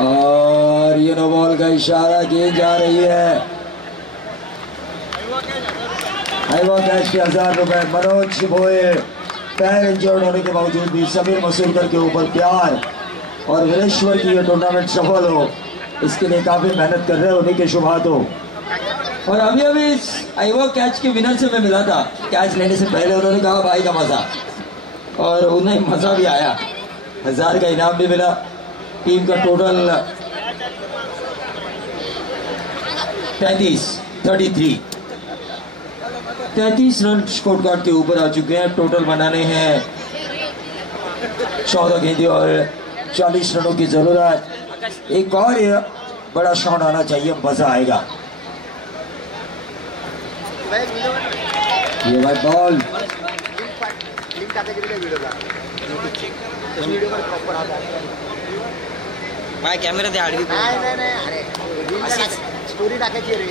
और ये नो बॉल का इशारा गेंद जा रही है. हाईवा कैच के 1000 रुपए. मनोज शिभोए पैर इंजर्ड होने के बावजूद भी समीर मसूरकर के ऊपर प्यार और वीरेश्वर की ये टूर्नामेंट सफल हो, इसके लिए काफी मेहनत कर रहे हैं. उन्हीं के शुभात हो. और अभी इस आईवा कैच के विनर से मैं मिला था. कैच लेने से पहले उन्होंने कहा भाई का मजा, और उन्हें मजा भी आया. 1000 का इनाम भी मिला. टीम का टोटल 33 रन स्कोर कार्ड के ऊपर आ चुके हैं. टोटल बनाने हैं 14 गेंदें और 40 रनों की जरूरत. एक और ये बड़ा शॉट आना चाहिए, मजा आएगा. ये वाइट बॉल काय कॅमेरा ते आडवी स्टोरी टाकायची रे.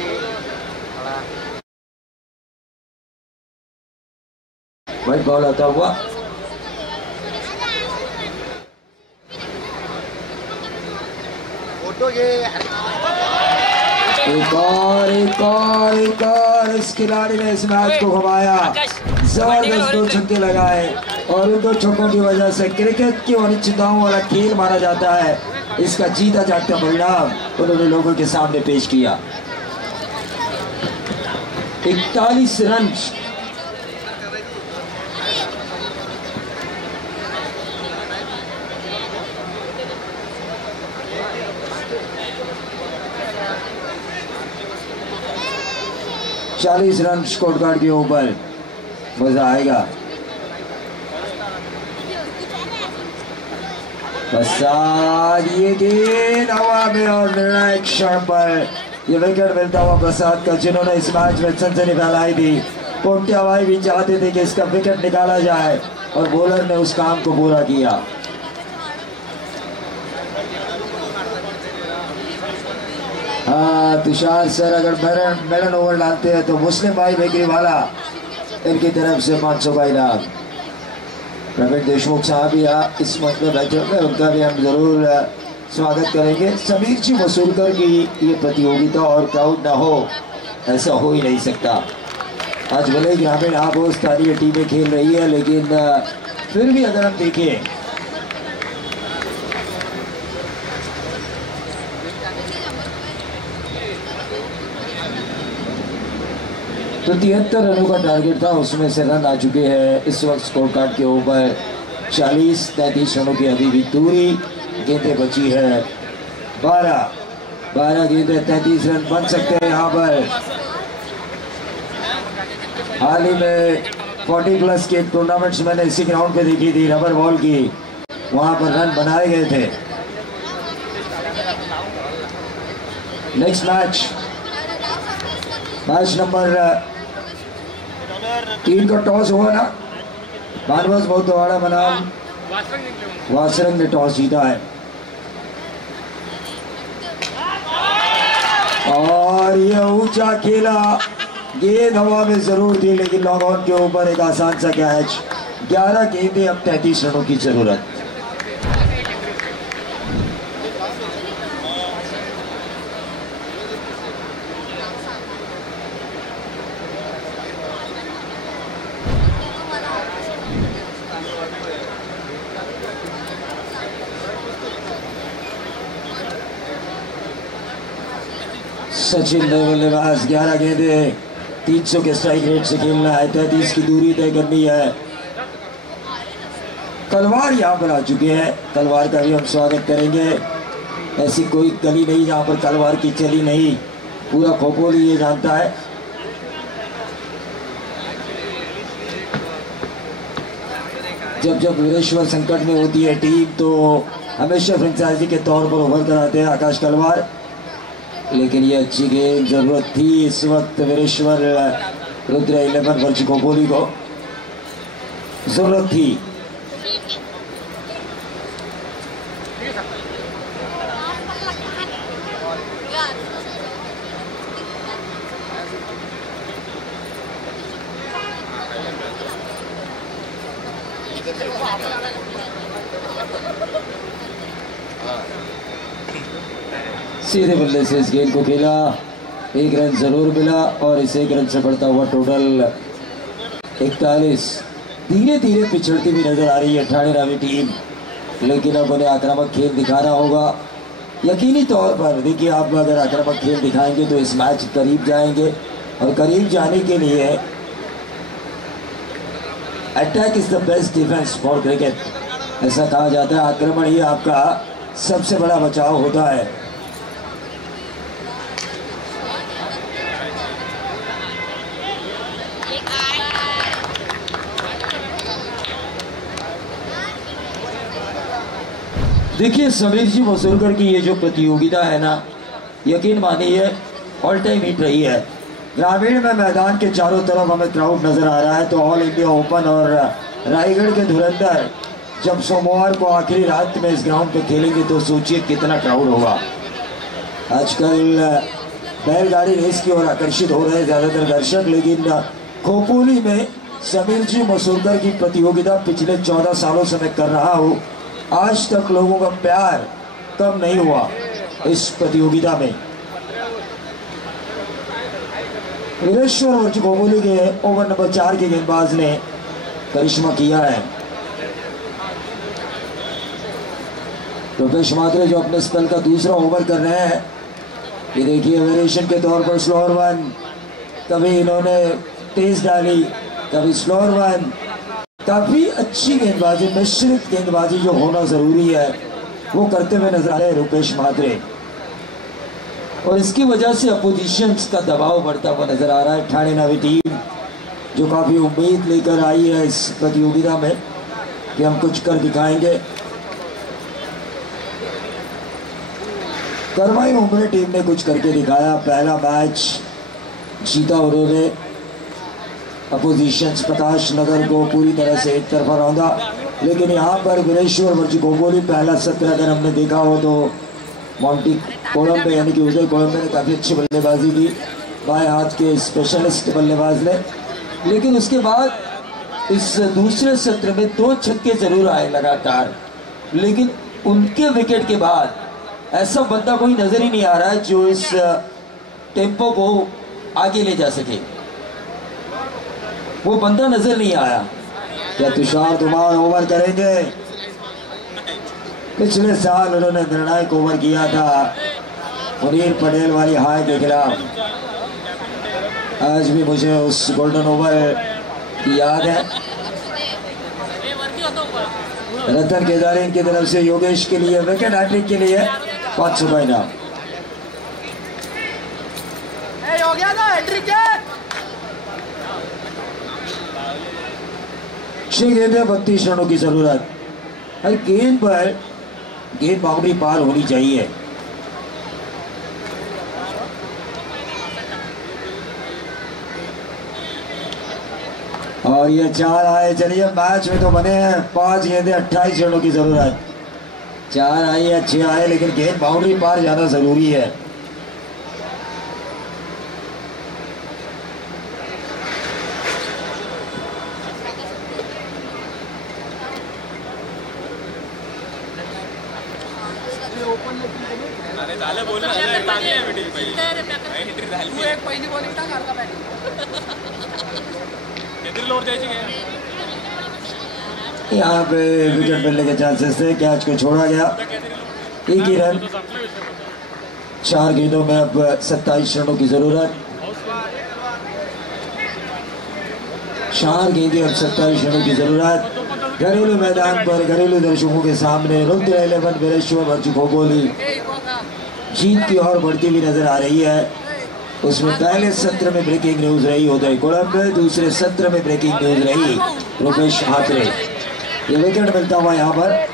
वाइट बॉल आता हुआ. फोटो घे. एक और इस खिलाड़ी ने इस मैच को घुमाया. जबरदस्त 2 छक्के लगाए और इन 2 छक्कों की वजह से क्रिकेट की अनिश्चितताओं वाला खेल माना जाता है. इसका जीता जागता परिणाम उन्होंने लोगों के सामने पेश किया. 41 रन. चालीस रन स्कोर कार्ड के ऊपर. मजा आएगा. प्रसाद ये गेंद हवा में और निर्णायक क्षण पर ये विकेट मिलता हुआ प्रसाद का, जिन्होंने इस मैच में सनसनी फैलाई थी. पोटिया भाई भी चाहते थे कि इसका विकेट निकाला जाए और बॉलर ने उस काम को पूरा किया. हाँ तुषार सर अगर मेरन ओवर डालते हैं तो मुस्लिम भाई बेकरी वाला इनकी तरफ से 500 का इनाम. प्रवीण देशमुख साहब यहाँ इस मंच में बैठे हुए, उनका भी हम जरूर स्वागत करेंगे. समीर जी मसूरकर की ये प्रतियोगिता और क्राउड ना हो ऐसा हो ही नहीं सकता. आज भले ही ग्रामीण आबो स्थानीय टीमें खेल रही है, लेकिन फिर भी अगर हम देखें तो 73 रनों का टारगेट था, उसमें से रन आ चुके हैं इस वक्त स्कोर कार्ड के ऊपर 40-33 रनों की अभी भी दूरी। गेंदें बची है 12 गेंदें 33 रन बन सकते हैं यहाँ पर। हाल ही में 40+ के टूर्नामेंट्स मैंने इसी ग्राउंड पे देखी थी, रबर बॉल की, वहां पर रन बनाए गए थे। नेक्स्ट मैच नंबर 3 का टॉस हुआ ना, मानवस बहुतवाड़ा बनाम वासरंग ने टॉस जीता है और यह ऊंचा खेला, गेंद हवा में जरूर थी लेकिन लॉन्ग ऑन के ऊपर एक आसान सा कैच। 11 गेंदें, अब 33 रनों की जरूरत। सचिन ने बल्लेबाज, 11 गेंदें, 300 के स्ट्राइक रेट से खेलना है, 33 की दूरी तय करनी है। कलवार यहाँ पर आ चुके हैं, कलवार का भी हम स्वागत करेंगे। ऐसी कोई गली नहीं जहाँ पर कलवार की चली नहीं, पूरा खोपोली ये जानता है। जब वीरेश्वर संकट में होती है टीम तो हमेशा फ्रेंचाइजी के तौर पर उभर कर आते हैं आकाश कलवार, लेकिन ये अच्छी गेम जरूरत थी इस वक्त वीरेश्वर रुद्र 11 वर्ष खोपोली को जरूरत थी। सीधे बल्ले से इस गेंद को खेला, 1 रन जरूर मिला और इस 1 रन से बढ़ता हुआ टोटल 41। धीरे धीरे पिछड़ती भी नजर आ रही है ठाणे रावी टीम, लेकिन अब उन्हें आक्रामक खेल दिखाना होगा यकीनी तौर पर। देखिए, आप अगर आक्रामक खेल दिखाएंगे तो इस मैच करीब जाएंगे और करीब जाने के लिए attack is the best defence for cricket, ऐसा कहा जाता है। आक्रमण ही आपका सबसे बड़ा बचाव होता है। देखिए, समीर जी मसूरकर की ये जो प्रतियोगिता है ना, यकीन मानिए ऑल टाइम हिट रही है। ग्रामीण में मैदान के चारों तरफ हमें क्राउड नजर आ रहा है, तो ऑल इंडिया ओपन और रायगढ़ के धुरंधर जब सोमवार को आखिरी रात में इस ग्राउंड पे खेलेंगे तो सोचिए कितना क्राउड होगा। आजकल बैलगाड़ी रेस की ओर आकर्षित हो रहे हैं ज़्यादातर दर्शक, लेकिन खोपोली में समीर जी मसूरकर की प्रतियोगिता पिछले 14 सालों से मैं कर रहा हूँ, आज तक लोगों का प्यार कम नहीं हुआ इस प्रतियोगिता में। वीरेश्वर वर्ष खोपोली के ओवर नंबर 4 के गेंदबाज ने करिश्मा किया है। रुपेश मात्रे जो अपने स्पेल का दूसरा ओवर कर रहे हैं, ये देखिए वेरिएशन के तौर पर स्लोअर वन, कभी इन्होंने तेज डाली, कभी स्लोअर वन। काफी अच्छी गेंदबाजी, मिश्रित गेंदबाजी जो होना जरूरी है वो करते हुए नजर आ रहे हैं रुपेश मात्रे, और इसकी वजह से अपोजिशंस का दबाव बढ़ता हुआ नजर आ रहा है। ठाणे नावी टीम जो काफी उम्मीद लेकर आई है इस प्रतियोगिता में कि हम कुछ कर दिखाएंगे। करवाई उम्र टीम ने कुछ करके दिखाया, पहला मैच जीता उन्होंने, अपोजिशंस प्रकाश नगर को पूरी तरह से एक तरफा रौंदा। लेकिन यहाँ पर वीरेश्वर वर्ष खोपोली पहला सत्र अगर हमने देखा हो तो मॉन्टी कोलंबे यानी कि उदय कोलंबे ने काफ़ी अच्छी बल्लेबाजी की, बाएं हाथ के स्पेशलिस्ट बल्लेबाज ने। लेकिन उसके बाद इस दूसरे सत्र में 2 छक्के जरूर आए लगातार, लेकिन उनके विकेट के बाद ऐसा बंदा कोई नजर ही नहीं आ रहा है जो इस टेम्पो को आगे ले जा सके, वो बंदा नजर नहीं आया। क्या तुषार धुमार ओवर करेंगे? पिछले साल उन्होंने निर्णायक ओवर किया था मुनीर पटेल वाली हाई के खिलाफ, आज भी मुझे उस गोल्डन ओवर की याद है। रतन केदारी की तरफ से योगेश के लिए विकेट हैट्रिक के लिए 500 का इनाम। हो गया ना हैट्रिक है। 6 गेंदें 32 रनों की जरूरत। हर गेंद पर गेंद बाउंड्री पार होनी चाहिए। और ये 4 आए। चलिए मैच में तो बने हैं 5 गेंदें 28 रनों की जरूरत। 4 आए या 6 आए, लेकिन गेंद बाउंड्री पार जाना जरूरी है। यहाँ पे विकेट मिलने के चांसेस थे। कैच को छोड़ा गया। एक ही रन। 4 गेंदों में अब 27 रनों की जरूरत। 4 गेंदें अब 27 रनों की जरूरत। घरेलू मैदान पर घरेलू दर्शकों के सामने रुद्र 11 बिरेश्वर वर्ची खोखोली जीत की ओर बढ़ती हुई नजर आ रही है। उसमें पहले सत्र में ब्रेकिंग न्यूज रही उदय कुड़म, दूसरे सत्र में ब्रेकिंग न्यूज रही रुपेश हात्रे। ये विकेट मिलता हुआ यहाँ पर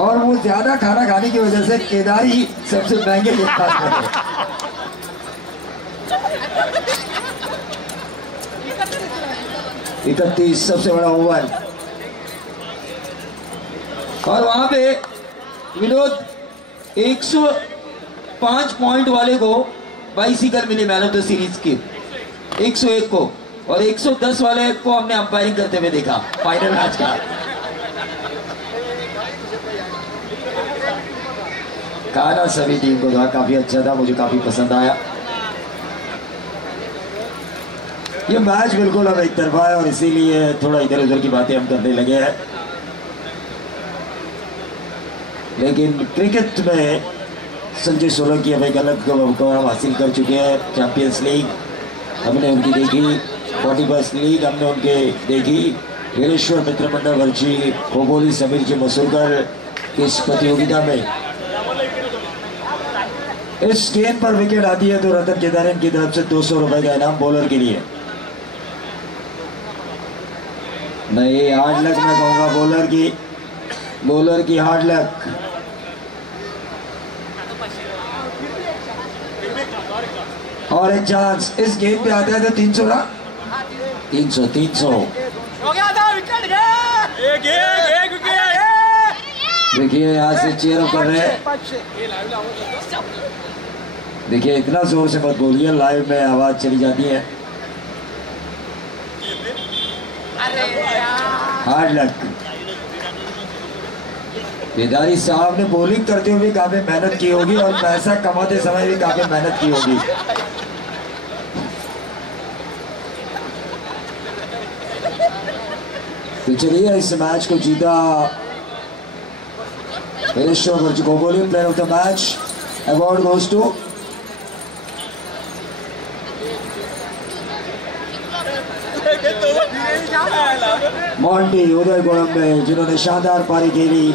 और वो ज्यादा खाना खाने की वजह से केदारी सबसे महंगे गेंदबाज बने। इकतीस सबसे बड़ा ओवर। और वहां पे विनोद 105 पॉइंट वाले को बाइसिकल मिली मैन ऑफ द सीरीज की, 101 को, और 110 वाले को हमने अंपायरिंग करते हुए देखा फाइनल मैच का। खाना सभी टीम को था, काफी अच्छा था, मुझे काफी पसंद आया। ये मैच बिल्कुल अब एक तरफा है और इसीलिए थोड़ा इधर उधर की बातें हम करने लगे हैं। लेकिन क्रिकेट में संजय सोलंकी अब एक अलग मुकाम हासिल कर चुके हैं। चैंपियंस लीग हमने उनकी देखी, 41st लीग हमने उनके देखी, वीरेश्वर मित्र मंडल वर्ची खोखोली समीर जी मसूरकर इस प्रतियोगिता में। इस गेंद पर विकेट आती है तो रतन केदारन की तरफ से 200 रुपए का इनाम बॉलर के लिए। नहीं, हार्ड लक मैं कहूंगा बॉलर की हार्ड लक। और एक चांस इस गेंद पे आता है तो 300 ना, 300 हो गया था विकेट गया। एक विकेट। देखिए यहाँ से चेयर अप कर रहे हैं। देखिए इतना जोर से मत बोलिए, लाइव में आवाज चली जाती है। हार्ड लक। केदारी साहब ने बॉलिंग करते हुए काफी मेहनत की होगी और पैसा कमाते समय भी काफी मेहनत की होगी। तो चलिए इस मैच को जीता Vireshwar Varchi Khokholi. Player of the match award goes to Monty Uday Godambe, जिन्होंने शानदार पारी खेली।